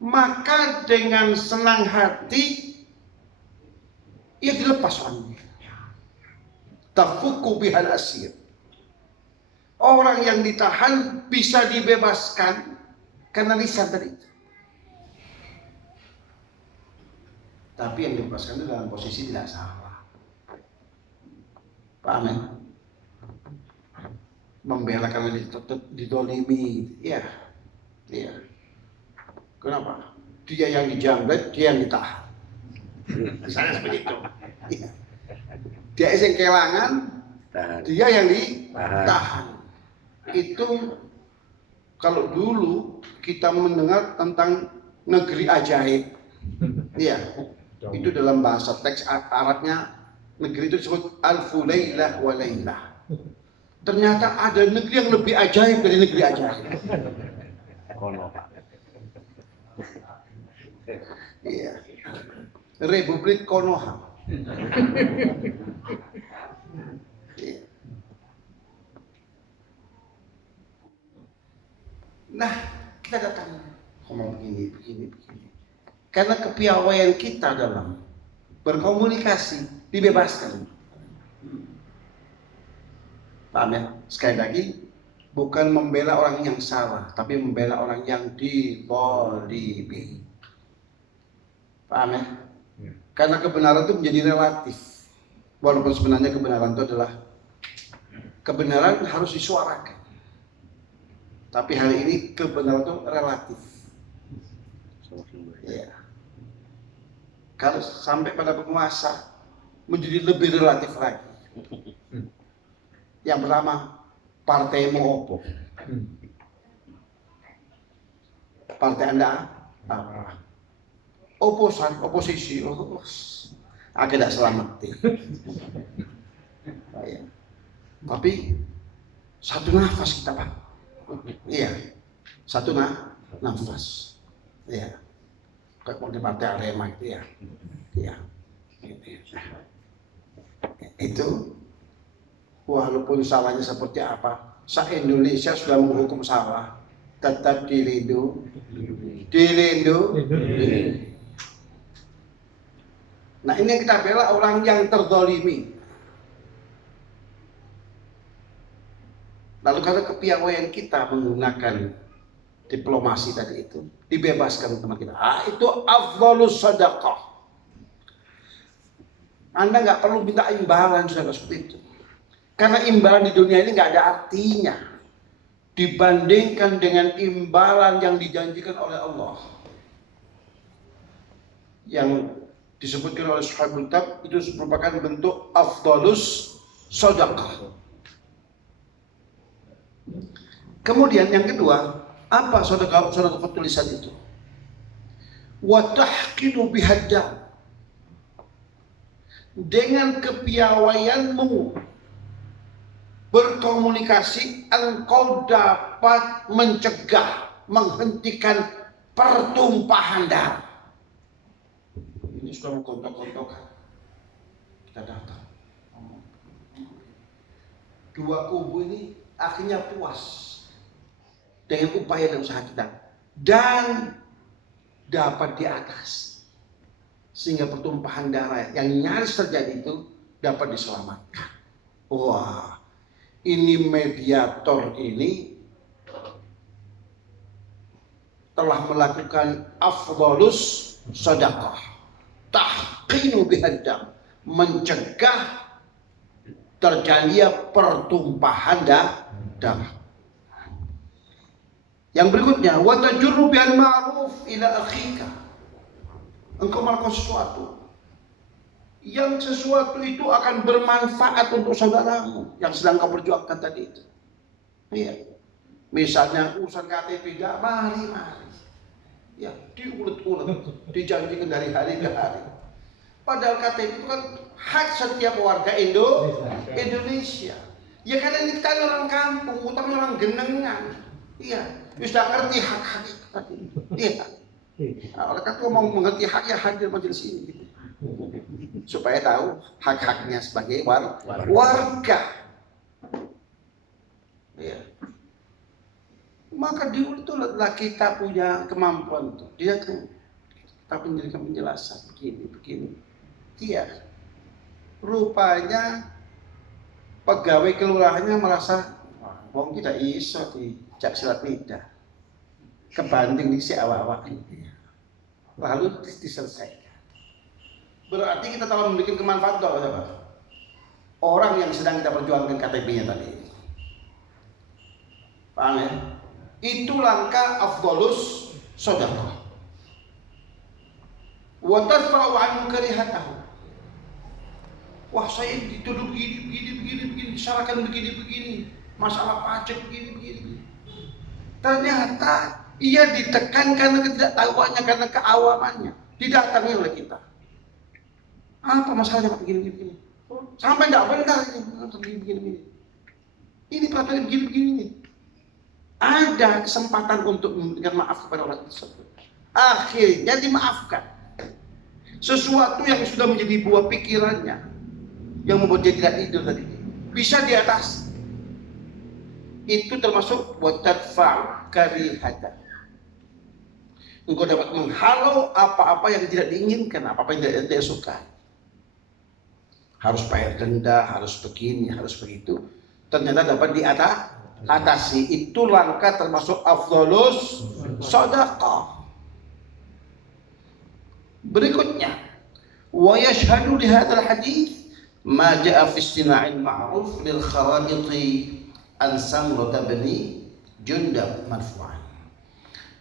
Maka dengan senang hati ia dilepas orangnya. Tafuku bihal asir, orang yang ditahan bisa dibebaskan karena lisan tadi. Tapi yang dibebaskan itu dalam posisi tidak salah. Paham ya? Membela karena didolimi, iya. Kenapa? Dia yang dijambret, dia yang ditahan. Misalnya seperti itu. Ya. Dia yang kehilangan, dia yang ditahan. Itu kalau dulu kita mendengar tentang negeri ajaib, iya. Itu dalam bahasa teks Arabnya negeri itu disebut Alfu Lailah wa Lailah. Ternyata ada negeri yang lebih ajaib dari negeri ajaib. Konoha. Iya. Republik Konoha. Iya. Nah, kita datang ngomong begini. Karena kepiawaian kita dalam berkomunikasi dibebaskan. Paham ya? Sekali lagi, bukan membela orang yang salah, tapi membela orang yang dizalimi. Paham ya? Karena kebenaran itu menjadi relatif. Walaupun sebenarnya kebenaran itu adalah kebenaran harus disuarakan. Tapi hari ini kebenaran itu relatif. Ya. Kalau sampai pada penguasa menjadi lebih relatif lagi. Yang pertama, partai mau opo. Partai Anda apa? Oposisi. Agak tidak selamat. Ya. Tapi satu nafas kita, Pak. Iya. Satu nafas. Iya. Kayak di partai Arema itu ya. Iya. Itu walaupun salahnya seperti apa, se-Indonesia sudah menghukum salah, tetap dilindungi. Nah, ini yang kita bela orang yang terzalimi. Lalu karena kepiawaian kita menggunakan diplomasi tadi itu, dibebaskan teman kita. Itu afdhalus sadaqah. Anda nggak perlu minta imbalan sudah seperti itu. Karena imbalan di dunia ini nggak ada artinya dibandingkan dengan imbalan yang dijanjikan oleh Allah. Yang disebutkan oleh Sahabul Tab itu merupakan bentuk afdhalus sadaqah. Kemudian yang kedua, apa sedekah tulisan itu? wa tahqinu bihadam, dengan kepiawaianmu berkomunikasi engkau dapat mencegah, menghentikan pertumpahan darah. Ini sudah mengkontok-kontokan. Kita datang. Dua kubu ini akhirnya puas dengan upaya dan usaha kita dan dapat di atas, sehingga pertumpahan darah yang nyaris terjadi itu dapat diselamatkan. Wah, ini mediator ini telah melakukan afdhalus shadaqah, tahqinu bihadam, mencegah terjadinya pertumpahan darah. Yang berikutnya, wa tajurru bil ma'ruf ila akhika. Engkau melakukan sesuatu itu akan bermanfaat untuk saudaramu yang sedang kau perjuangkan tadi itu. Iya. Misalnya urusan KTP, mari. Ya, diulet-ulet, dijanjikan dari hari ke hari. Padahal KTP itu kan hak setiap warga Indonesia. Ya karena ini kita orang kampung, utama orang genengan. Iya, sudah ngerti hak-hak tadi. Iya. Nah, oleh karena mau mengerti hak ya hadir majelis ini gitu. Supaya tahu hak-haknya sebagai warga. Iya. Maka diulet-uletlah kita punya kemampuan itu. Dia kan kita menjadikan penjelasan begini. Iya, rupanya pegawai kelurahannya merasa, wong kita iso dijak silat lidah, kebanding di si awak-awak ini, lalu diselesaikan. Berarti kita telah memberikan kemanfaatan kepada orang yang sedang kita perjuangkan KTP-nya tadi. Paham ya? Itu langkah afdhalus shadaqah. Wa tarfa'u an karihatahu. Wah, saya dituduh begini, disyaratkan begini, masalah pajak begini. Ternyata ia ditekan karena ketidaktahuannya, karena keawamannya, didatangi oleh kita. Apa masalahnya Pak begini? Sampai nggak benar ini begini. Ini peraturan begini. Ada kesempatan untuk memberikan maaf kepada orang tersebut. Akhirnya dimaafkan. Sesuatu yang sudah menjadi buah pikirannya, yang membuat dia tidak tidur tadi, bisa di atas. Itu termasuk buat tadfa' karihata. Engkau dapat menghalau apa-apa yang tidak diinginkan, apa-apa yang tidak suka. Harus bayar denda, harus begini, harus begitu. Ternyata dapat diatasi. Itu langkah termasuk afdhalus shadaqah. Berikutnya, wa yashhadu li hadzal hadits ma jaa fi istina'il ma'ruf lil kharaditi an Samurah bin Jundab marfu'an.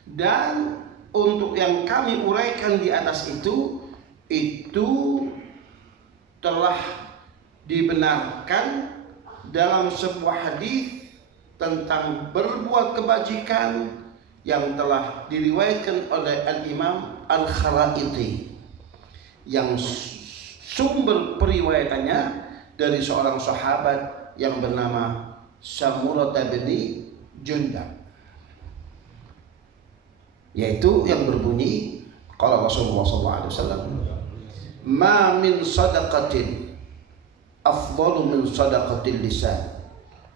Dan untuk yang kami uraikan di atas itu telah dibenarkan dalam sebuah hadis tentang berbuat kebajikan yang telah diriwayatkan oleh Al-Imam Al-Kharaiti, yang sumber periwayatannya dari seorang sahabat yang bernama Samurah bin Jundab, yaitu yang berbunyi qala Rasulullah SAW, ma min sadaqatin afdalu min sadaqatil lisan.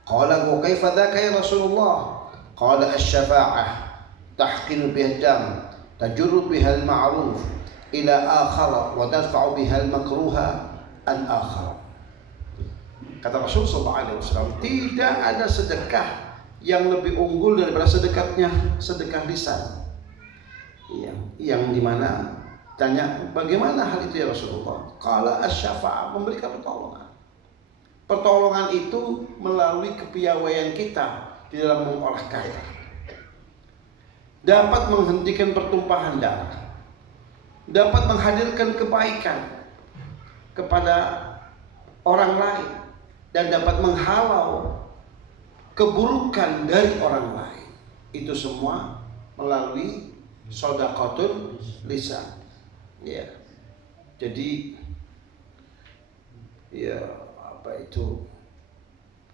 Qala wa kaifa dzaka ya Rasulullah? Qala asy-syafa'ah tahqinu biha dam tajurru biha al-ma'ruf ila akhar wa tadfa'u biha al-makruha an akhar. Kata Rasulullah SAW, tidak ada sedekah yang lebih unggul daripada sedekah lisan. Yang dimana tanya, bagaimana hal itu ya Rasulullah? Qala asy-syafa'ah, memberikan pertolongan. Pertolongan itu melalui kepiawaian kita di dalam mengolah kata, dapat menghentikan pertumpahan darah, dapat menghadirkan kebaikan kepada orang lain, dan dapat menghalau keburukan dari orang lain. Itu semua melalui Shadaqatul lisan. Ya. Jadi ya apa itu?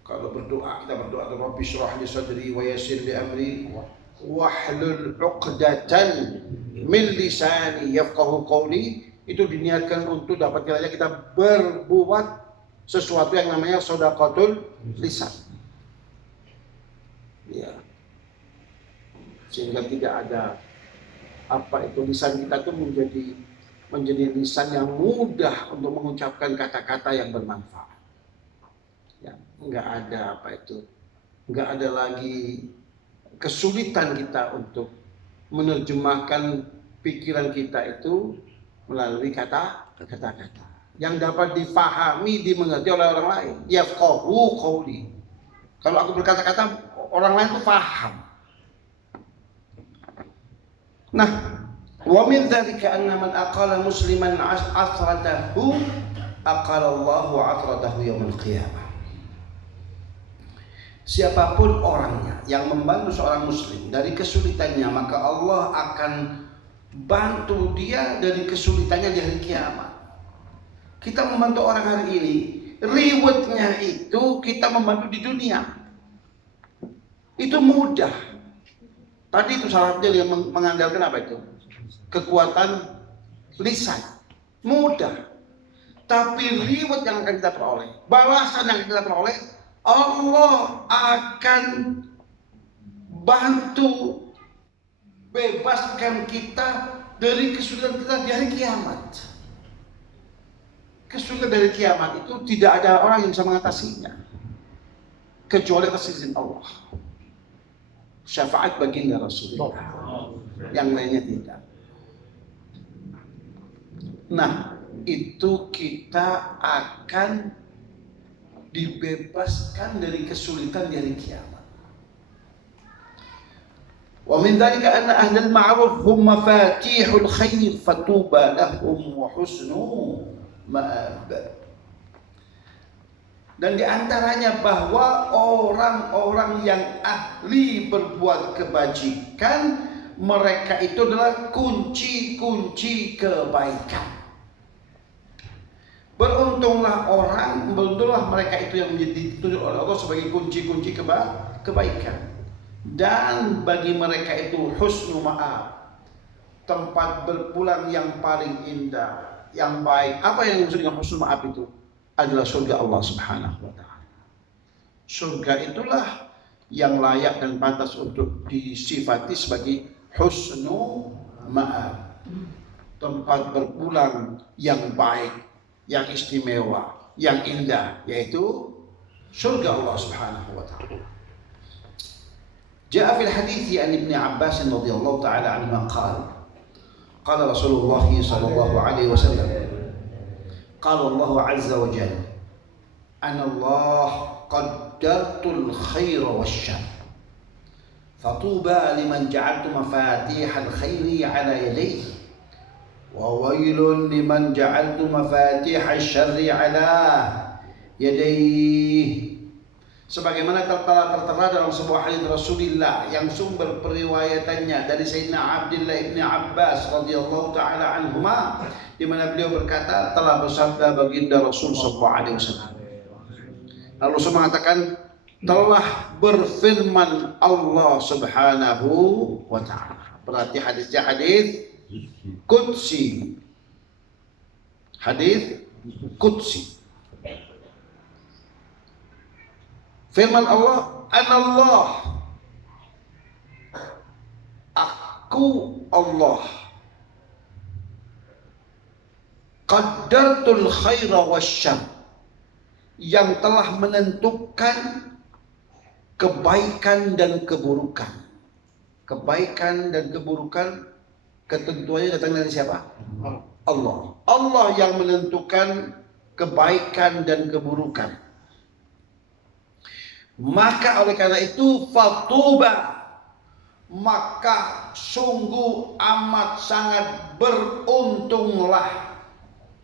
Kalau berdoa kita berdoa Rabbi shrah li sadri wa yassir li amri wahlul 'uqdatan min lisani yafqahu qawli, itu diniatkan untuk dapat kita berbuat sesuatu yang namanya shadaqatul lisan. Ya. Sehingga tidak ada apa itu lisan kita itu menjadi lisan yang mudah untuk mengucapkan kata-kata yang bermanfaat. Ya, enggak ada apa itu, enggak ada lagi kesulitan kita untuk menerjemahkan pikiran kita itu melalui kata-kata yang dapat difahami, dimengerti oleh orang lain. Yafqahu qawli. Kalau aku berkata-kata, orang lain itu paham. Nah, wa min dzalika anna man aqala musliman asratahu aqala Allahu asratahu yaumil qiyamah. Siapapun orangnya yang membantu seorang muslim dari kesulitannya, maka Allah akan bantu dia dari kesulitannya di hari kiamat. Kita membantu orang hari ini, rewardnya itu kita membantu di dunia. Itu mudah. Tadi itu salah satu yang mengandalkan apa itu? Kekuatan lisan. Mudah. Tapi reward yang akan kita peroleh, balasan yang kita peroleh, Allah akan bantu bebaskan kita dari kesulitan kita di hari kiamat. Kesulitan dari kiamat itu tidak ada orang yang bisa mengatasinya kecuali atas izin Allah. Syafaat baginda Rasulullah, yang lainnya tidak. Nah, itu kita akan dibebaskan dari kesulitan di hari kiamat. Wa min dzalika anna ahlal ma'ruf hum mafatihul khair fatuba lahum wa husnu ma'ab. Dan diantaranya bahwa orang-orang yang ahli berbuat kebajikan, mereka itu adalah kunci-kunci kebaikan. Beruntunglah mereka itu yang menjadi ditunjuk oleh Allah sebagai kunci-kunci kebaikan. Dan bagi mereka itu husnu ma'ab, tempat berpulang yang paling indah, yang baik. Apa yang dimaksud dengan husnu ma'ab itu? Adalah surga Allah Subhanahu wa ta'ala. Surga itulah yang layak dan pantas untuk disifati sebagai husnu ma'ab, tempat berpulang yang baik, yang istimewa, yang indah, yaitu surga Allah Subhanahu wa ta'ala. Jaa fil hadithi an Ibn Abbas radhiyallahu ta'ala anhu qala Rasulullah sallallahu alaihi wasallam qala Allah azza wa jalla ana Allah qaddartul khaira wasyarr fatuba liman ja'altu mafatihal khairi ala yadayhi wa wailun liman ja'altu mafatihal syarri ala yadayhi. Sebagaimana tertera dalam sebuah hadis Rasulullah yang sumber periwayatannya dari Sayyidina Abdullah ibn Abbas radhiyallahu taala anhuma, di mana beliau berkata, telah bersabda baginda Rasul sallallahu alaihi wasallam. Lalu Rasul mengatakan, telah berfirman Allah Subhanahu wa taala. Berarti hadisnya hadis qudsi. Hadis qudsi. Firman Allah, anallah, aku Allah, qaddartul khaira wasyarr, yang telah menentukan kebaikan dan keburukan. Kebaikan dan keburukan ketentuannya datang dari siapa? Allah. Allah yang menentukan kebaikan dan keburukan. Maka oleh karena itu fatuba, maka sungguh amat sangat beruntunglah.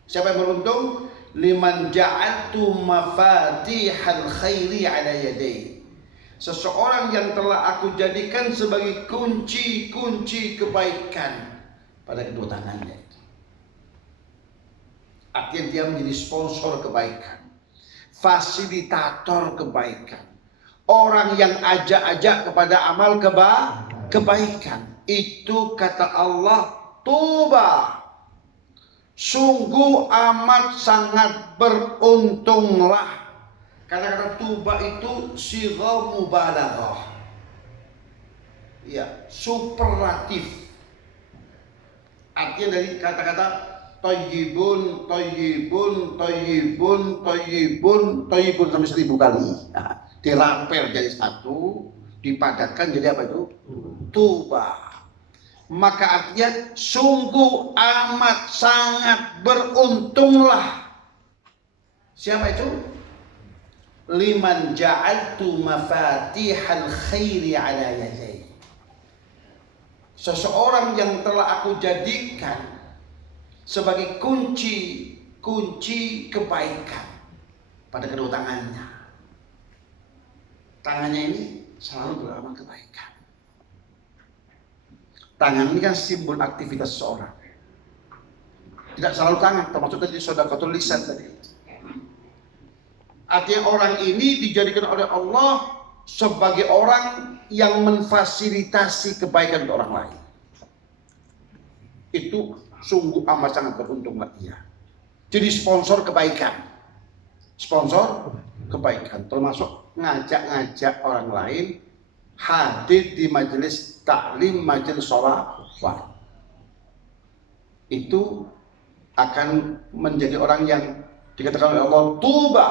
Siapa yang beruntung? Liman ja'altu mafatihal khairi ala yadayhi, seseorang yang telah aku jadikan sebagai kunci-kunci kebaikan pada kedua tangannya itu. Artinya dia menjadi sponsor kebaikan, fasilitator kebaikan, orang yang ajak-ajak kepada amal kebaikan. Itu kata Allah, tuba, sungguh amat sangat beruntunglah. Karena kata tuba itu sigha mubalaghah, ya, superlatif. Artinya dari kata-kata thayyibun, thayyibun, thayyibun, thayyibun, thayyibun sampai 1000 kali. Nah, dirampel jadi satu, dipadatkan jadi apa itu? Tuba. Maka artinya sungguh amat sangat beruntunglah. Siapa itu? Liman ja'altu mafatihal khairi ala yadayhi. Seseorang yang telah aku jadikan sebagai kunci kebaikan pada kedua tangannya. Tangannya ini selalu beramal kebaikan. Tangan ini kan simbol aktivitas seseorang. Tidak selalu tangan, termasuk tadi sedekahul lisan tadi. Artinya orang ini dijadikan oleh Allah sebagai orang yang memfasilitasi kebaikan untuk orang lain. Itu sungguh amat sangat beruntunglah ia. Jadi sponsor kebaikan. Sponsor kebaikan, termasuk ngajak-ngajak orang lain hadir di majelis taklim, majelis sholawat. Itu akan menjadi orang yang dikatakan oleh Allah tuba.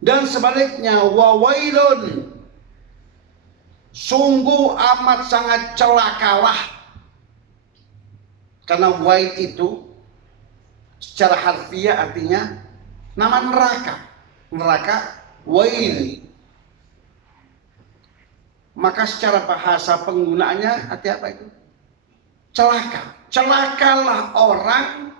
Dan sebaliknya wawailun, sungguh amat sangat celakalah. Karena wail itu secara harfiah artinya nama neraka. Neraka wail. Maka secara bahasa penggunaannya arti apa itu? Celaka. Celakalah orang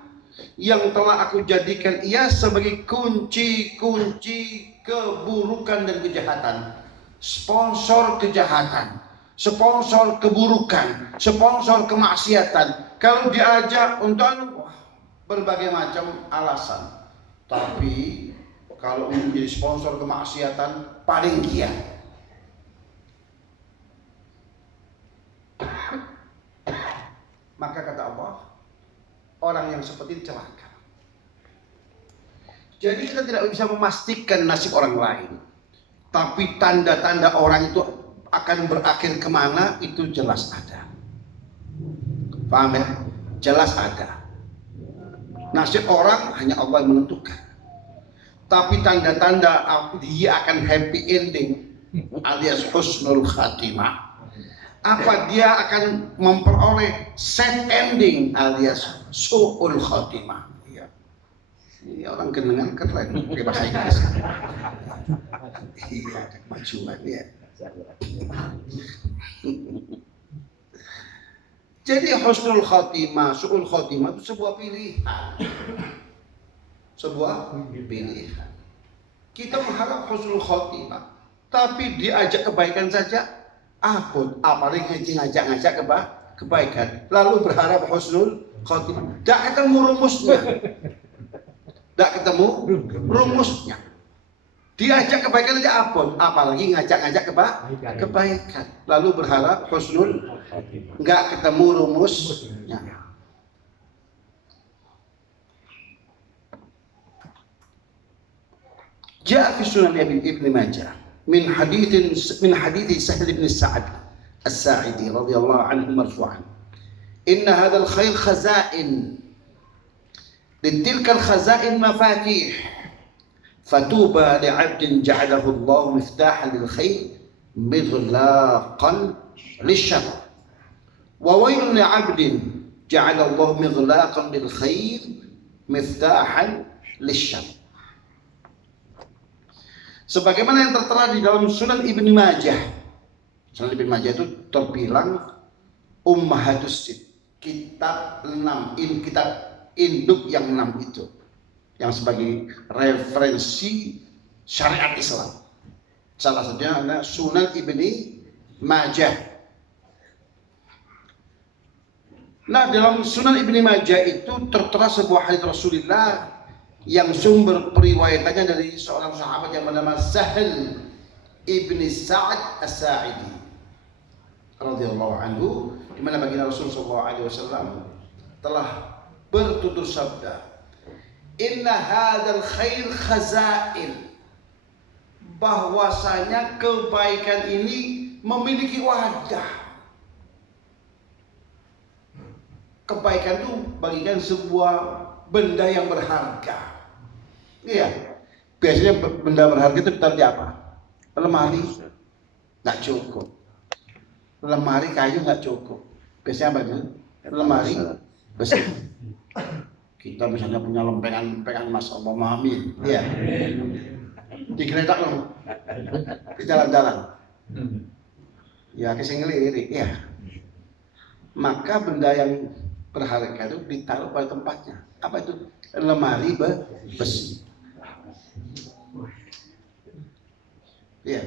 yang telah aku jadikan ia sebagai kunci-kunci keburukan dan kejahatan. Sponsor kejahatan, sponsor keburukan, sponsor kemaksiatan. Kalau diajak untuk berbagai macam alasan, tapi kalau menjadi sponsor kemaksiatan paling giat. Maka kata Allah, orang yang seperti ini celaka. Jadi kita tidak bisa memastikan nasib orang lain, tapi tanda-tanda orang itu akan berakhir kemana itu jelas ada. Paham ya? Jelas ada. Nasib orang hanya Allah yang menentukan. Tapi tanda-tanda dia akan happy ending alias husnul khatimah. Apa dia akan memperoleh sad ending alias su'ul khatimah. Ya. Ini orang genengan keren pakai bahasa Inggris. Iya, ada kemajuan ya. Jadi husnul khatimah, su'ul khatimah itu sebuah pilihan. Sebuah pilihan. Kita mengharap husnul khatimah, tapi diajak kebaikan saja ampun, apalagi ngajak-ngajak kebaikan, lalu berharap husnul khotimah. Tidak ketemu rumusnya. Tidak ketemu rumusnya. Diajak kebaikan aja ampun, apalagi ngajak-ngajak kebaikan, lalu berharap husnul, nggak ketemu rumusnya. Ja'a fi Sunan Ibn Majah من حديث سهل بن سعد الساعدي رضي الله عنه مرفوعا إن هذا الخير خزائن لتلك الخزائن مفاتيح فطوبى لعبد جعله الله مفتاحا للخير مغلاقا للشر وويل لعبد جعل الله مغلاقا للخير مفتاحا للشر. Sebagaimana yang tertera di dalam Sunan Ibn Majah. Sunan Ibn Majah itu terbilang Ummahatus Sitt, kitab 6, kitab induk yang 6 itu, yang sebagai referensi syariat Islam. Salah satunya adalah Sunan Ibni Majah. Nah, dalam Sunan Ibni Majah itu tertera sebuah hadits Rasulullah yang sumber periwayatannya dari seorang sahabat yang bernama Sahal Ibni Sa'ad As-Sa'idi radhiyallahu anhu, di mana baginda Rasulullah SAW telah bertutur sabda, "Inna hadzal khair khazain." Bahwasanya kebaikan ini memiliki wadah. Kebaikan itu bagikan sebuah benda yang berharga. Iya. Biasanya benda berharga itu ditaruh di apa? Lemari nggak cukup. Lemari kayu nggak cukup. Biasanya apa itu? Lemari besi. Kita misalnya punya lempengan Mas Allah Amin. Iya. Digeletak loh. Di jalan-jalan. Ya kesini lirik. Ya. Maka benda yang berharga itu ditaruh pada tempatnya. Apa itu? Lemari besi. Ya.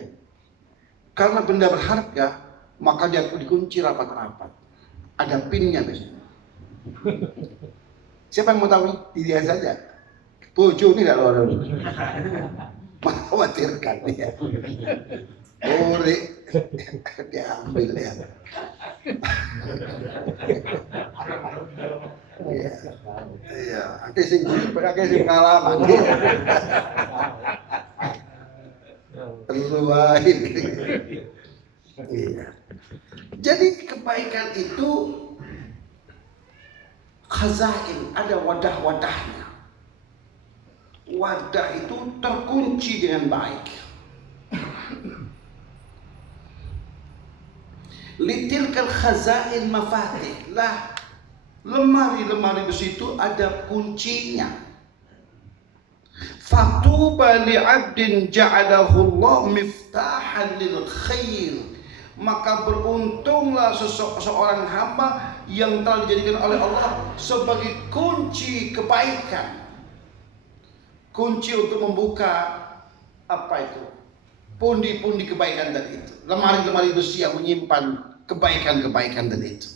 Karena benda berharga, maka dia dikunci rapat-rapat. Ada pinnya biasanya. Siapa yang mau tahu? Dia saja. Bojo ini tidak luar. Mengkhawatirkan dia. Ori dia ambil ya. Iya. Iya, akeh sing pengalaman. Terluahin. Iya. Jadi kebaikan itu khazain, ada wadah-wadahnya. Wadah itu terkunci dengan baik. Litilkal khazain mafatih lah. Lemari-lemari besi itu ada kuncinya. Fatuba li'abdin ja'alahu Allah miftahan lil khair. Maka beruntunglah seorang hamba yang telah dijadikan oleh Allah sebagai kunci kebaikan. Kunci untuk membuka apa itu? Pundi-pundi kebaikan tadi itu. Lemari-lemari besi yang menyimpan kebaikan-kebaikan tadi itu.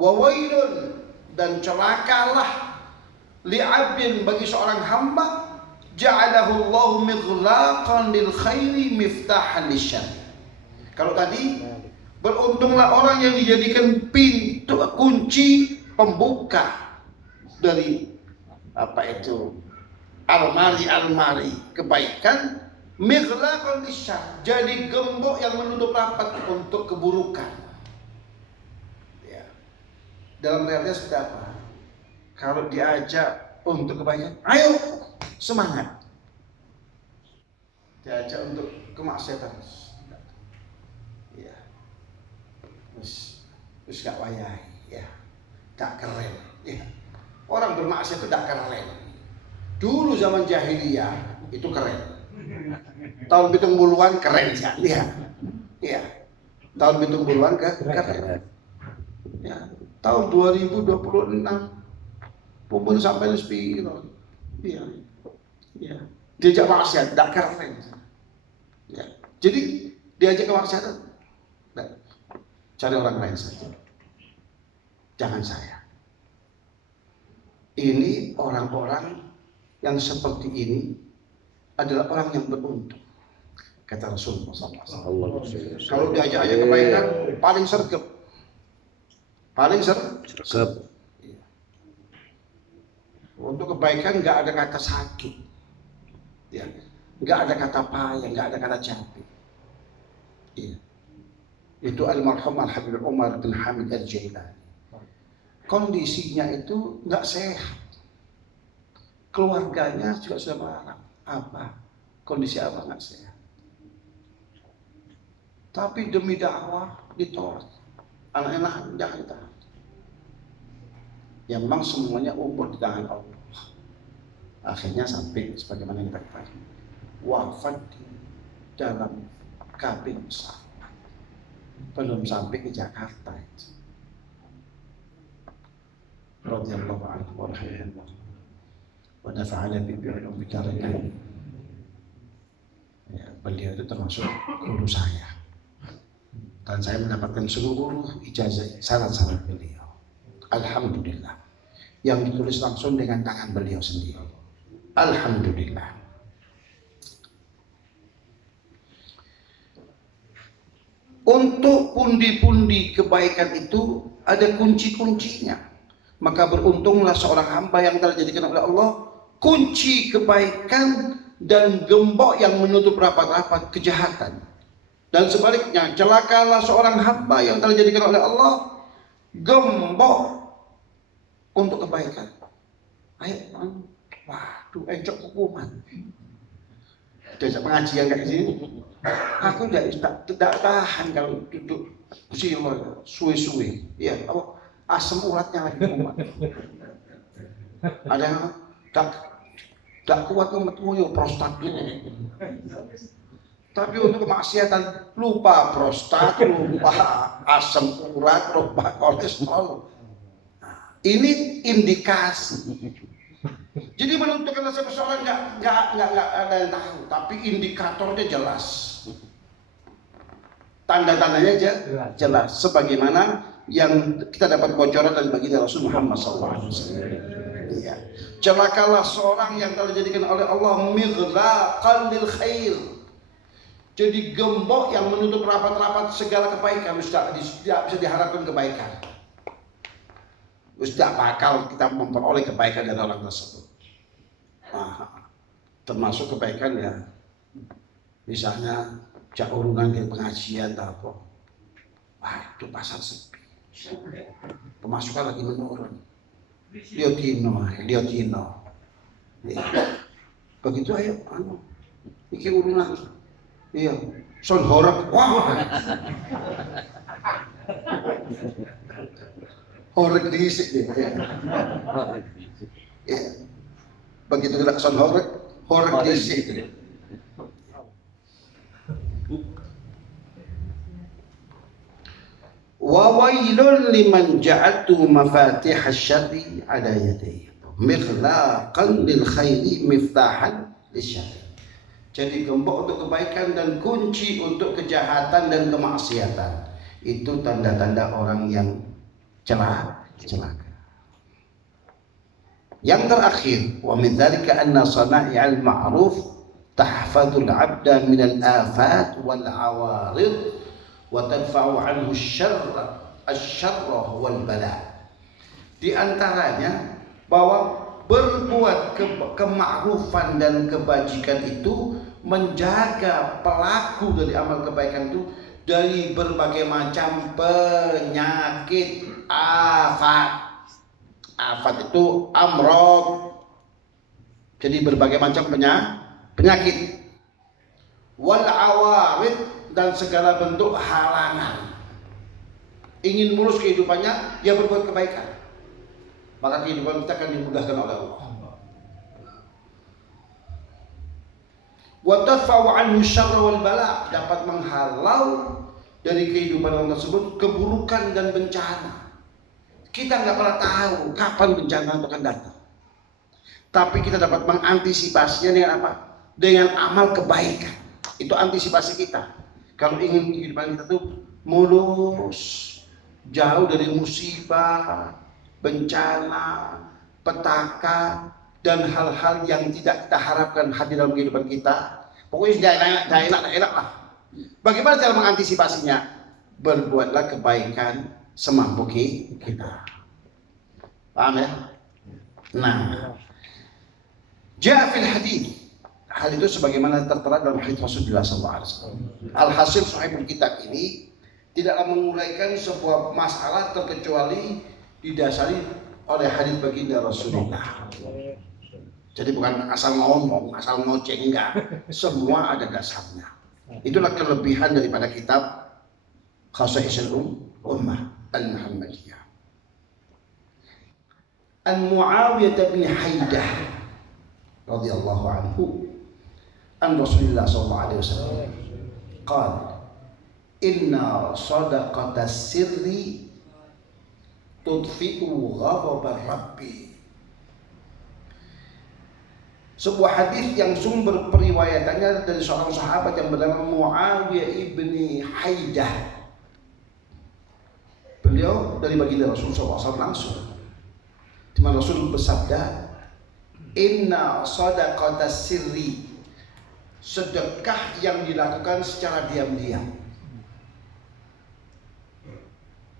Wawailun, dan celakalah li'abdin, bagi seorang hamba ja'alahu Allahu mighlaqan lil khairi miftahan lisyarr. Kalau tadi beruntunglah orang yang dijadikan pintu kunci pembuka dari apa itu almari-almari kebaikan, mighlaqan lisyarr, jadi gembok yang menutup rapat untuk keburukan. Ya. Dalam realitas seperti apa? Kalau diajak untuk kebaikan, ayo semangat. Diajak untuk kemaksiatan, ya, terus gak wayai, ya, gak keren. Ya. Orang bermaksiat itu gak keren. Dulu zaman jahiliyah itu keren. Tahun 70-an keren sih, ya, ya. Tahun 70-an keren. Ya. Tahun 2026 pun sampai sepiro. Iya. Iya. Diajak maksiat enggak keren. Ya. Jadi diajak ke maksiatan. Nah, cari orang lain saja. Jangan saya. Ini orang-orang yang seperti ini adalah orang yang beruntung. Kata Rasulullah SAW. Kalau diajak-ajak kebaikan paling sergap. Paling sergap. Untuk kebaikan nggak ada kata sakit, ya, nggak ada kata payah, nggak ada kata capek. Ya. Itu almarhum Al-Habib Umar bin Hamid Al-Jailani. Kondisinya itu nggak sehat, keluarganya juga sudah melarang. Apa? Kondisi apa nggak sehat? Tapi demi dakwah ditolak, anak-anak jangan ditahan. Yang memang semuanya umur di tangan Allah. Akhirnya sampai sebagaimana yang kita katakan, wafat di dalam kabin pesawat. Belum sampai ke Jakarta itu. Radhiyallahu anhu wa rahimahullah wa nafa'ana bi bi'ulum bidarakain. Ya. beliau itu termasuk guru saya. Dan saya mendapatkan seluruh ijazah syarat-syarat beliau. Alhamdulillah. Yang ditulis langsung dengan tangan beliau sendiri. Alhamdulillah. Untuk pundi-pundi kebaikan itu ada kunci-kuncinya. Maka beruntunglah seorang hamba yang telah dijadikan oleh Allah kunci kebaikan dan gembok yang menutup rapat-rapat kejahatan. Dan sebaliknya, celakalah seorang hamba yang telah dijadikan oleh Allah gembok untuk kebaikan. Ayo, waduh, encok hukuman. Diajak pengajian kayak gini, aku tidak tahan kalau duduk silo suwe-suwe. Ya, apa asam uratnya lagi kumat. Ada yang tak kuat metuyo prostat gitu. Tapi untuk kemaksiatan lupa prostat, lupa asam urat, lupa kolesterol. Ini indikasi. Jadi menentukan seseorang nggak ada yang tahu, tapi indikatornya jelas. Tanda-tandanya aja jelas. Sebagaimana yang kita dapat bocoran dari baginda Rasul Muhammad SAW. Ya. Celakalah seorang yang telah dijadikan oleh Allah mighlaqan lil khair. Jadi gembok yang menutup rapat-rapat segala kebaikan. Tidak bisa diharapkan kebaikan. Tidak bakal kita memperoleh kebaikan dari orang tersebut. Nah, termasuk kebaikan ya, misalnya jak urungan ke pengajian atau apa. Wah, itu pasar sepi. Pemasukan lagi menurun. Liotino. Ya. Begitu ayo, iki urunan. Iya, son horek. Wah. Horek diisik deh. Ya. Begitu kita son horek diisik. Wa wailun liman ja'atu mafatih asy-syarri ala yadayhi mighlaqan lil khairi miftahan lisyarri. Jadi gembok untuk kebaikan dan kunci untuk kejahatan dan kemaksiatan. Itu tanda-tanda orang yang celaka. Yang terakhir, wa min dzalika anna sana'i'al ma'ruf tahfadul 'abda min al-afat wal 'awarid wa tadfa'u 'anhu asy-syarra wal bala. Di antaranya bahwa berbuat kemakrufan dan kebajikan itu menjaga pelaku dari amal kebaikan itu dari berbagai macam penyakit afat. Afat itu amrod. Jadi berbagai macam penyakit. Wal awarid dan segala bentuk halangan. Ingin mulus kehidupannya, ya berbuat kebaikan. Maka kehidupan kita akan dimudahkan oleh Allah. Wa tadfa'u 'anhu syarra wal bala, dapat menghalau dari kehidupan orang tersebut keburukan dan bencana. Kita nggak pernah tahu kapan bencana itu akan datang. Tapi kita dapat mengantisipasinya dengan apa? Dengan amal kebaikan. Itu antisipasi kita. Kalau ingin kehidupan kita tuh mulus, jauh dari musibah, bencana, petaka, dan hal-hal yang tidak kita harapkan hadir dalam kehidupan kita. Pokoknya tidak enak lah. Bagaimana cara mengantisipasinya? Berbuatlah kebaikan semampu kita. Paham ya? Nah, ja'a fil hadits. Hal itu sebagaimana tertera dalam hadits Rasulullah SAW. Alhasil sahibul kitab ini tidaklah menguraikan sebuah masalah terkecuali didasari oleh hadits baginda Rasulullah. Jadi bukan asal ngomong, asal ngoceh, enggak. Semua ada dasarnya. Itulah kelebihan daripada kitab Khasaisul Ummah Al-Muhammadiyah. An-Muawiyah bin Haidah radhiyallahu anhu an Rasulullah sallallahu alaihi wasallam qala inna sadaqatas sirri tudfi'u ghadab rabbi. Sebuah hadis yang sumber periwayatannya dari seorang sahabat yang bernama Muawiyah ibni Haidah. Beliau dari baginda Rasul SAW langsung. Di mana Rasul bersabda, "Inna shadaqatas sirri," sedekah yang dilakukan secara diam-diam.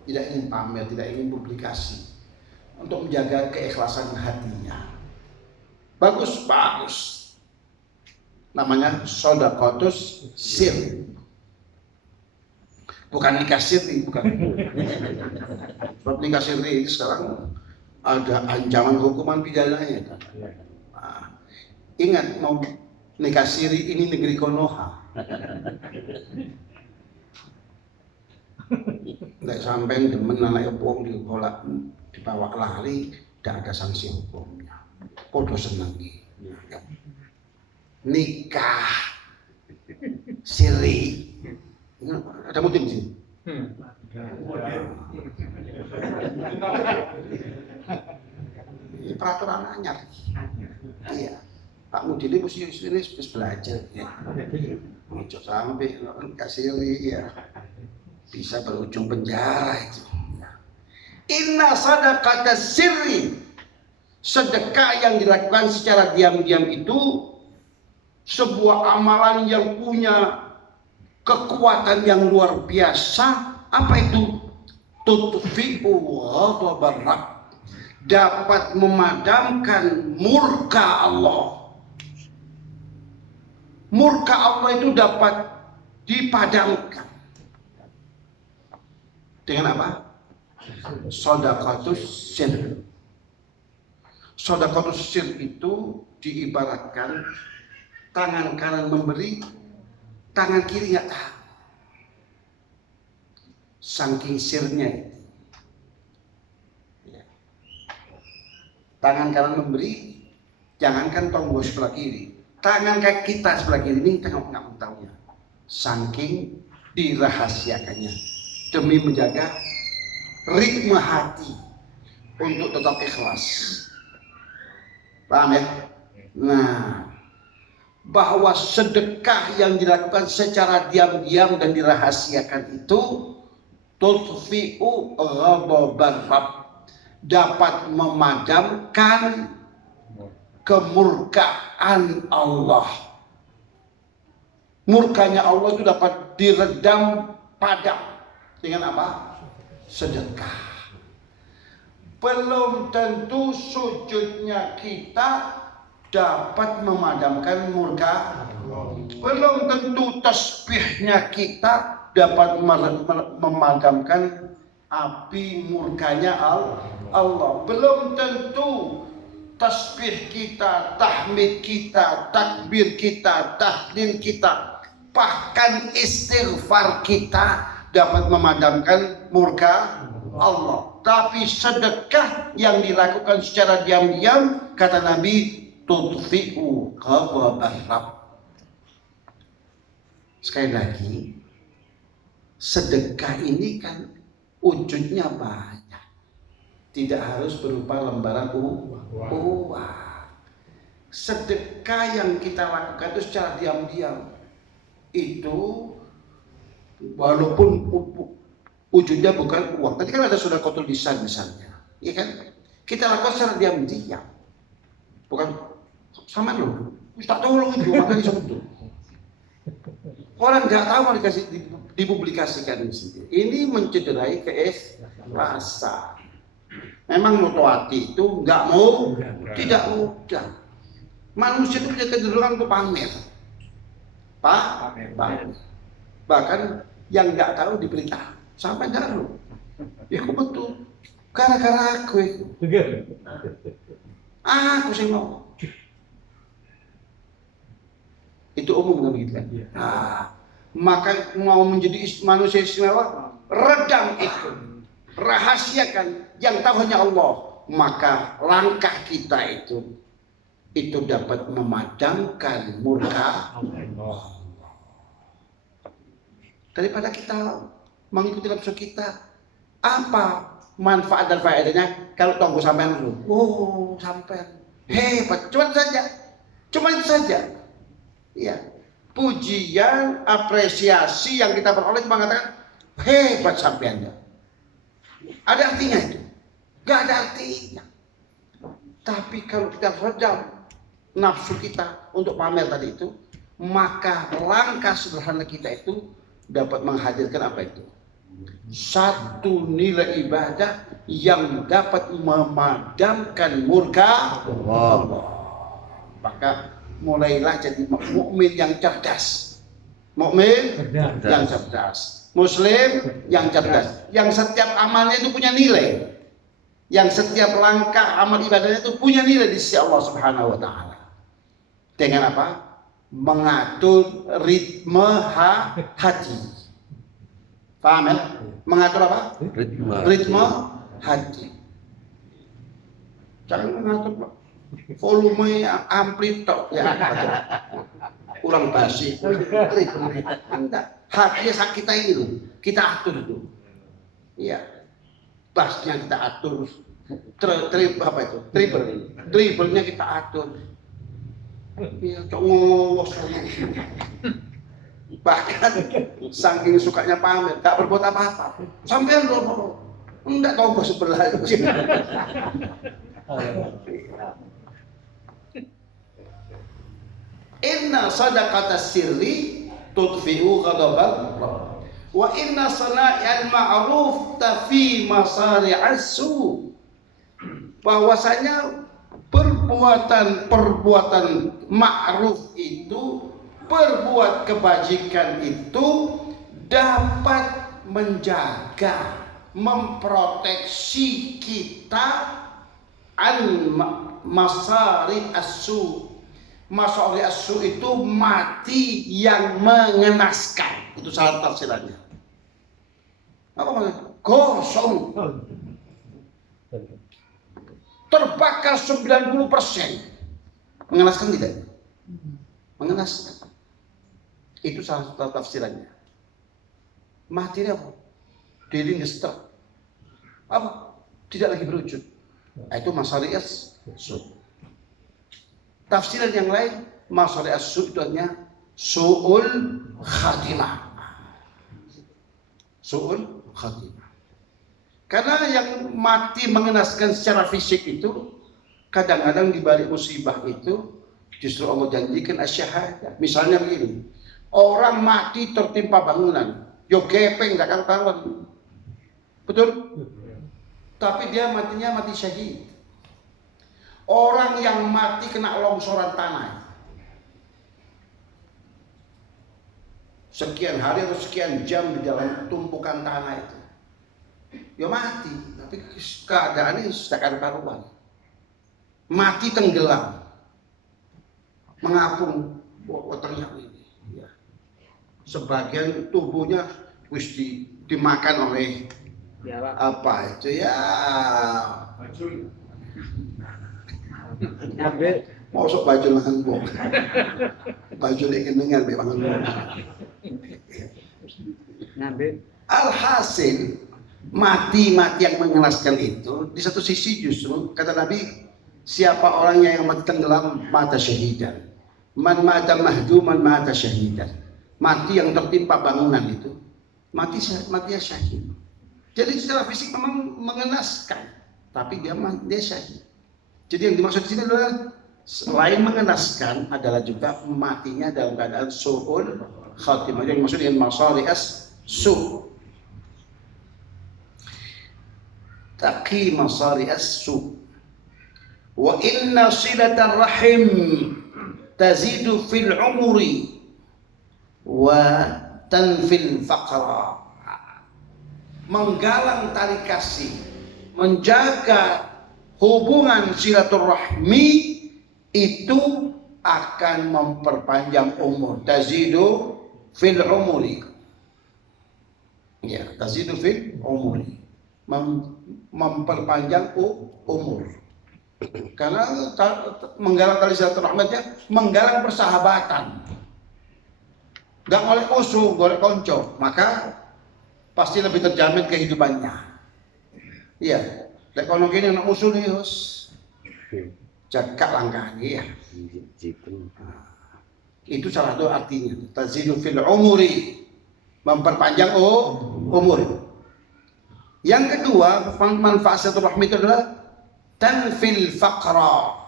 Tidak ingin pamer, tidak ingin publikasi, untuk menjaga keikhlasan hatinya. Bagus. Namanya shadaqatus sir. Bukan nikah siri, bukan. Sebab nikah siri sekarang ada ancaman hukuman pidananya kan. Nah, ingat, mau nikah siri ini negeri Konoha. Nggak sampai demen anak ebong dibawa lari, tidak ada sanksi hukumnya. Podo senangi. Nikah siri. Ada mutim sih. Ini peraturan anyar. Iya. Pak Mudi ini mesti belajar ya. Ojo sampai kasih ya. Bisa berujung penjara itu. Inna sadaqata sirri, sedekah yang dilakukan secara diam-diam itu sebuah amalan yang punya kekuatan yang luar biasa. Apa itu? Tutfi'u ghadabar Rabb, dapat memadamkan murka Allah. Murka Allah itu dapat dipadamkan dengan apa? Shadaqatus sir. Shadaqatus sir itu diibaratkan tangan kanan memberi, tangan kiri nggak tahu. Saking sirnya itu. Ya. Tangan kanan memberi, jangankan tombol sebelah kiri, tangan kayak kita sebelah kiri ini kita nggak tahu ya. Saking dirahasiakannya demi menjaga ritme hati untuk tetap ikhlas. Paham ya? Nah, bahwa sedekah yang dilakukan secara diam-diam dan dirahasiakan itu tutfi'u ghadabar Rabb, dapat memadamkan kemurkaan Allah. Murkanya Allah itu dapat diredam padam dengan apa? Sedekah. Belum tentu sujudnya kita dapat memadamkan murka. Belum tentu tasbihnya kita dapat memadamkan api murkanya Allah. Belum tentu tasbih kita, tahmid kita, takbir kita, tahlil kita, bahkan istighfar kita dapat memadamkan murka Allah. Tapi sedekah yang dilakukan secara diam-diam, kata Nabi, tutfi'u ghadabar Rabb. Sekali lagi, sedekah ini kan wujudnya banyak. Tidak harus berupa lembaran uang. Sedekah yang kita lakukan itu secara diam-diam, itu walaupun wujudnya bukan uang. Tadi kan ada sedekahul lisan misalnya, ya kan? Kita lakukan secara diam-diam, bukan sama loh. Tak tahu loh itu makanya sebut. Orang nggak tahu mau dikasih dipublikasikan di sini. Ini mencederai keikhlasan. Memang mutuati itu nggak mau, tidak mudah. Manusia itu punya kecenderungan untuk pamer. Pamer. Bahkan yang nggak tahu diberitahu. Sampai nggak tahu. Ya aku betul. Gara-gara aku itu. Aku sih mau. Itu umum kan begitu kan? Nah, maka mau menjadi manusia istimewa, redam itu, rahasiakan, yang tahu hanya Allah. Maka langkah kita itu dapat memadamkan murka Allah. Daripada kita mengikuti nafsu kita, apa manfaat dan faedahnya kalau tunggu sampean dulu? Oh, sampean hebat, cuman saja. Cuma itu saja. Ya. Pujian, apresiasi yang kita peroleh cuma mengatakan hebat sampeannya. Ada artinya itu? Gak ada artinya. Tapi kalau kita redam nafsu kita untuk pamer tadi itu, maka langkah sederhana kita itu dapat menghadirkan apa itu? Satu nilai ibadah yang dapat memadamkan murka Allah. Maka mulailah jadi mukmin yang cerdas. Mukmin yang cerdas. Muslim yang cerdas. Yang setiap amalnya itu punya nilai. Yang setiap langkah amal ibadahnya itu punya nilai di sisi Allah Subhanahu wa taala. Dengan apa? Mengatur ritme hati. Paham ya? Mengatur apa? Ritme hati. Jangan mengatur volume amplitok ya. Kurang basi. Enggak. Hatinya kita ini loh. Kita atur itu. Iya. Bassnya kita atur. Apa itu? Triple-nya kita atur. Ya, ngos. Bahkan saking sukanya pamer, gak berbuat apa-apa. Sampai lo enggak tahu bos sebelah aja. Inna sadaqata sirri tudfi'u ghadaban Rabb. Wa inna sana'al ma'ruf tafi masari'as su. Bahwasanya perbuatan ma'ruf itu, berbuat kebajikan itu dapat menjaga, memproteksi kita an masari as-su. Masari as-su itu mati yang mengenaskan. Itu salah tafsirannya. Apa maksudnya? Gosong. Terbakar 90%. Mengenaskan tidak? Mengenaskan. Itu salah satu tafsirannya. Mati apa? Diri ngestak. Apa? Tidak lagi berwujud. Itu masari as-su. Tafsiran yang lain, masari as-su itu hanya su'ul khatimah. Su'ul khatimah. Karena yang mati mengenaskan secara fisik itu, kadang-kadang di balik musibah itu justru Allah janjikan asyahadah. Misalnya begini, orang mati tertimpa bangunan, yo gepeng gak karuan. Betul? Tapi dia matinya mati syahid. Orang yang mati kena longsoran tanah, sekian hari atau sekian jam di dalam tumpukan tanah itu, ya mati. Tapi keadaannya sudah karu-karuan. Mati tenggelam, mengapung otaknya ini. Ya. Sebagian tubuhnya wis dimakan oleh apa itu ya? Mau sok baju makan bom, baju lagi dengan makan bom. Alhasil mati yang mengenaskan itu di satu sisi justru kata Nabi, siapa orangnya yang mati tenggelam mata syahidan, man mata mahduman mata syahidan. Mati yang tertimpa bangunan itu mati syahid. Jadi secara fisik memang mengenaskan, tapi dia syahid. Jadi yang dimaksud di sini adalah selain mengenaskan adalah juga matinya dalam keadaan su'ul khatimah. Yang dimaksud dengan masari as-su. Taqi masari as-su. Wa inna silatar rahim tazidu fil umri wa tanfil faqra. Menggalang tali kasih, menjaga hubungan silaturahmi itu akan memperpanjang umur. Tazidu fil umuri. Ya, tazidu fil umuri. Memperpanjang umur. Karena menggalang tali silaturahmatnya menggalang persahabatan. Gak golek musuh, golek konco, maka pasti lebih terjamin kehidupannya. Iya. Lek kono kene ana musuh nih, Hus. cekak langkahnya ya. Itu salah satu artinya. Tazidu fil umuri, memperpanjang umur. Yang kedua, manfaat silaturahmi itu adalah tanfil faqra,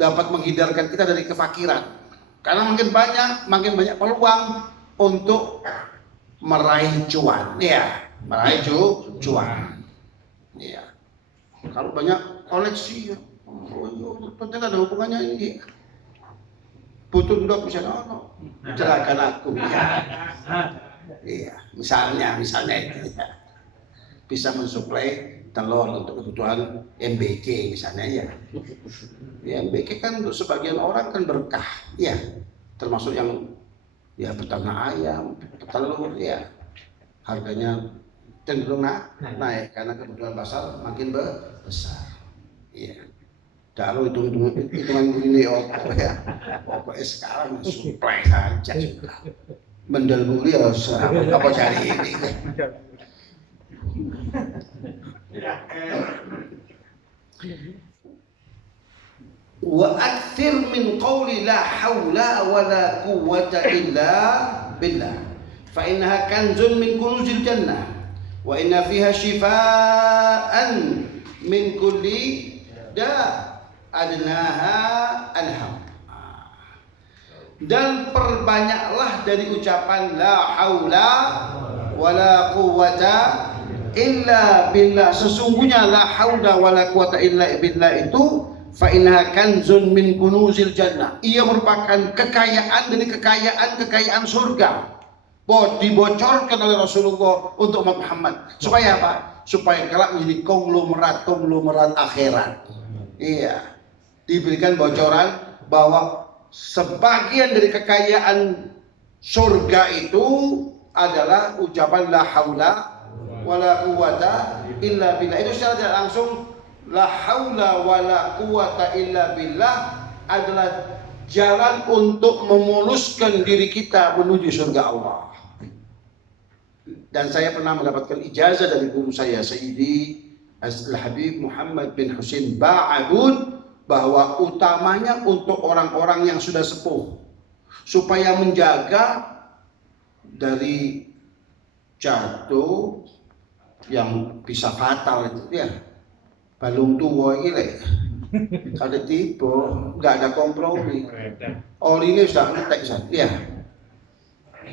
dapat menghindarkan kita dari kefakiran. Karena makin banyak peluang untuk meraih cuan, ya, meraih cuan. Ya. Kalau banyak koleksi, ternyata ada hubungannya ini. Butuh dok misalnya, cerahkan aku. Ya. Iya, misalnya itu ya. Bisa mensuplai telur untuk kebutuhan MBK misalnya ya. Ya, MBK kan untuk sebagian orang kan berkah, ya, termasuk yang ya peternak ayam, petelur ya, harganya cenderung naik karena kebutuhan pasar makin besar. Ya, kalau hitungan ini ya, pokoknya sekarang suplai saja sudah. Mendel buri ya apa cari ini. Wa akthir min qawli la hawla wa la quwwata illa billah fa innaha kanzun min kunuzil jannah wa inna fiha shifaa'an min kulli da' adnaha alham. Dan perbanyaklah dari ucapan la haula wala quwwata illa billah. Sesungguhnya la haula wala quwwata illa billah itu fa innaha kanzun min kunuzil jannah. Ia merupakan kekayaan dari kekayaan surga. Dibocorkan oleh Rasulullah untuk Umat Muhammad. Supaya apa? Supaya kelak menjadi konglomerat akhirat. Iya. Diberikan bocoran bahwa sebagian dari kekayaan surga itu adalah ucapan la haula wala quwwata illa billah. Itu secara tidak langsung la haula wala quwwata illa billah adalah jalan untuk memuluskan diri kita menuju surga Allah. Dan saya pernah mendapatkan ijazah dari guru saya Sayyidi Al-Habib Muhammad bin Husain Ba'abud bahwa utamanya untuk orang-orang yang sudah sepuh supaya menjaga dari jatuh yang bisa fatal itu ya. Balung tua ini ada tipe nggak ada kompromi. Oli ini sudah ngetek ya.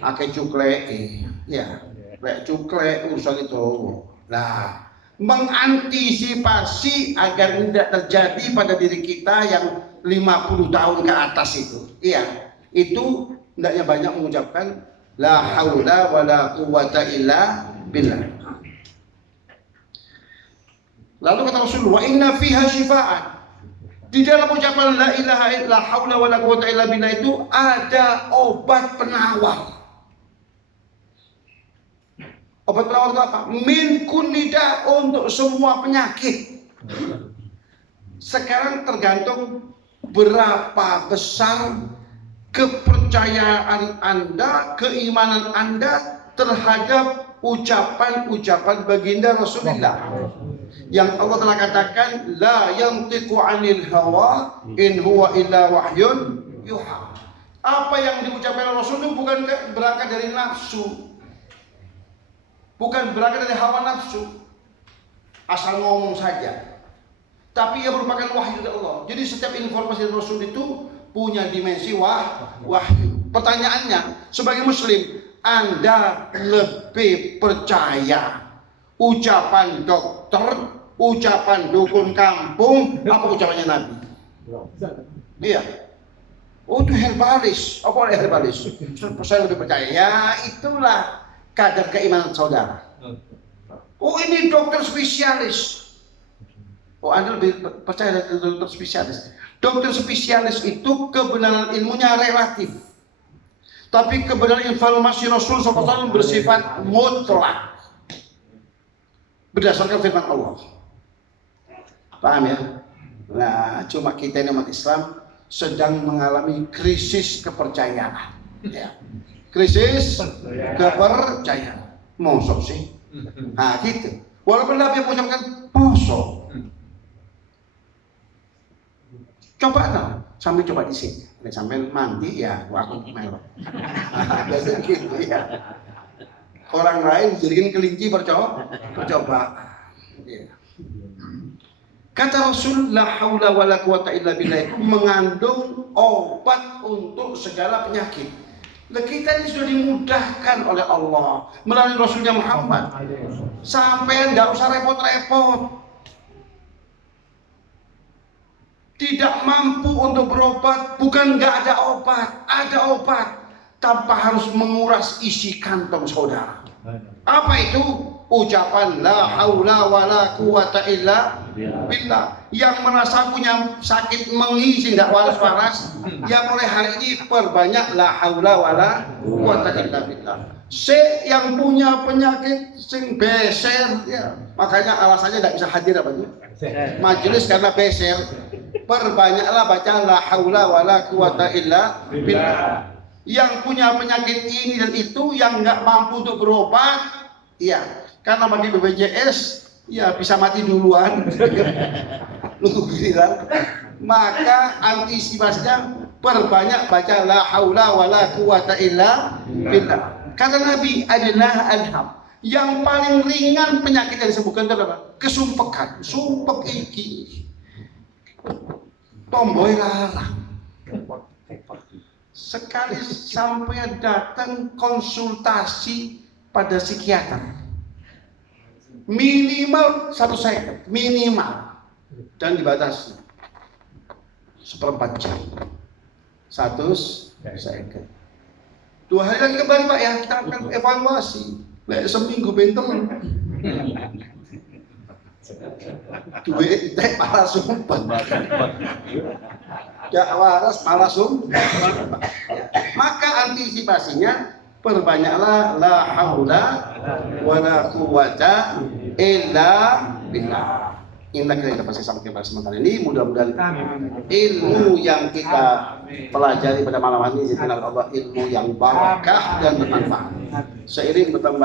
Akai cuklek ya. Lek cuklek urusan itu. Nah, mengantisipasi agar tidak terjadi pada diri kita yang 50 tahun ke atas itu. Iya, itu hendaknya banyak mengucapkan la haula wala quwwata illa billah. Lalu kata Rasulullah, inna fiha syifaan. Di dalam ucapan la ilaha illa haula wala quwwata illa billah itu ada obat penawar. Obat penawar itu apa? Min kunida, untuk semua penyakit. Sekarang tergantung berapa besar kepercayaan Anda, keimanan Anda terhadap ucapan-ucapan baginda Rasulullah. Yang Allah telah katakan la yantiqu 'anil hawa in huwa illa wahyun yuha. Apa yang diucapkan Rasul itu bukan berangkat dari nafsu. Bukan berangkat dari hawa nafsu, asal ngomong saja. Tapi ia merupakan wahyu dari Allah. Jadi setiap informasi dari Rasul itu punya dimensi wahyu. Pertanyaannya, sebagai Muslim, Anda lebih percaya ucapan dokter, ucapan dukun kampung, apa ucapannya Nabi? Iya. Oh, itu herbalis. Apa herbalis? Saya lebih percaya. Ya, itulah kadar keimanan saudara. Oh, ini dokter spesialis. Oh, Anda lebih percaya dari dokter spesialis. Dokter spesialis itu kebenaran ilmunya relatif. Tapi kebenaran informasi Rasul SAW bersifat mutlak. Berdasarkan firman Allah. Paham ya? Nah, cuma kita ini umat Islam sedang mengalami krisis kepercayaan. Ya. Krisis kepercayaan. Mosok sih. Nah gitu. Walaupun Nabi mengucapkan mosok. Coba dong, sampai coba di sini. Sampai mandi ya, aku melok. Biasanya gitu ya. Orang lain jadikan kelinci percoba. Ya. Kata Rasul, la haula wala quwata illa billah, itu mengandung obat untuk segala penyakit. Nah, kita ini sudah dimudahkan oleh Allah melalui Rasulnya Muhammad. Sampai tidak usah repot-repot. Tidak mampu untuk berobat, bukan nggak ada obat, tanpa harus menguras isi kantong saudara. Apa itu? Ucapan la haula wala quwata illa billah. Yang merasa punya sakit mengisi tidak waras-waras, yang mulai hari ini perbanyak la haula wala quwata illa billah. Yang punya penyakit sing beser, ya, makanya alasannya tidak bisa hadir apa itu? Majelis karena beser. Perbanyaklah baca la haula wala quwata illa billah. Yang punya penyakit ini dan itu, yang nggak mampu untuk berobat, ya, karena bagi BPJS ya bisa mati duluan. Nunggu giliran. Maka antisipasinya perbanyak baca la haula wala quwata illa billah. Kata Nabi adalah alham. Yang paling ringan penyakit yang disembuhkan itu apa? Kesumpekan, sumpek iki. Tomboy larang. Sekali sampai datang konsultasi pada psikiater, minimal 1 second, minimal, dan dibatasi 1/4 jam, 1 second. 2 hari lagi kembali Pak ya, kita akan evaluasi. Seminggu bentel. Duit malah sumpah. Ya waras malah sumpah. Maka antisipasinya perbanyaklah la haula wala quwata illa billah. Inilah kita pasti sampai pada sementara ini. Mudah-mudahan ilmu yang kita pelajari pada malam hari ini, Allah, ilmu yang barakah dan bermanfaat. Seiring bertambah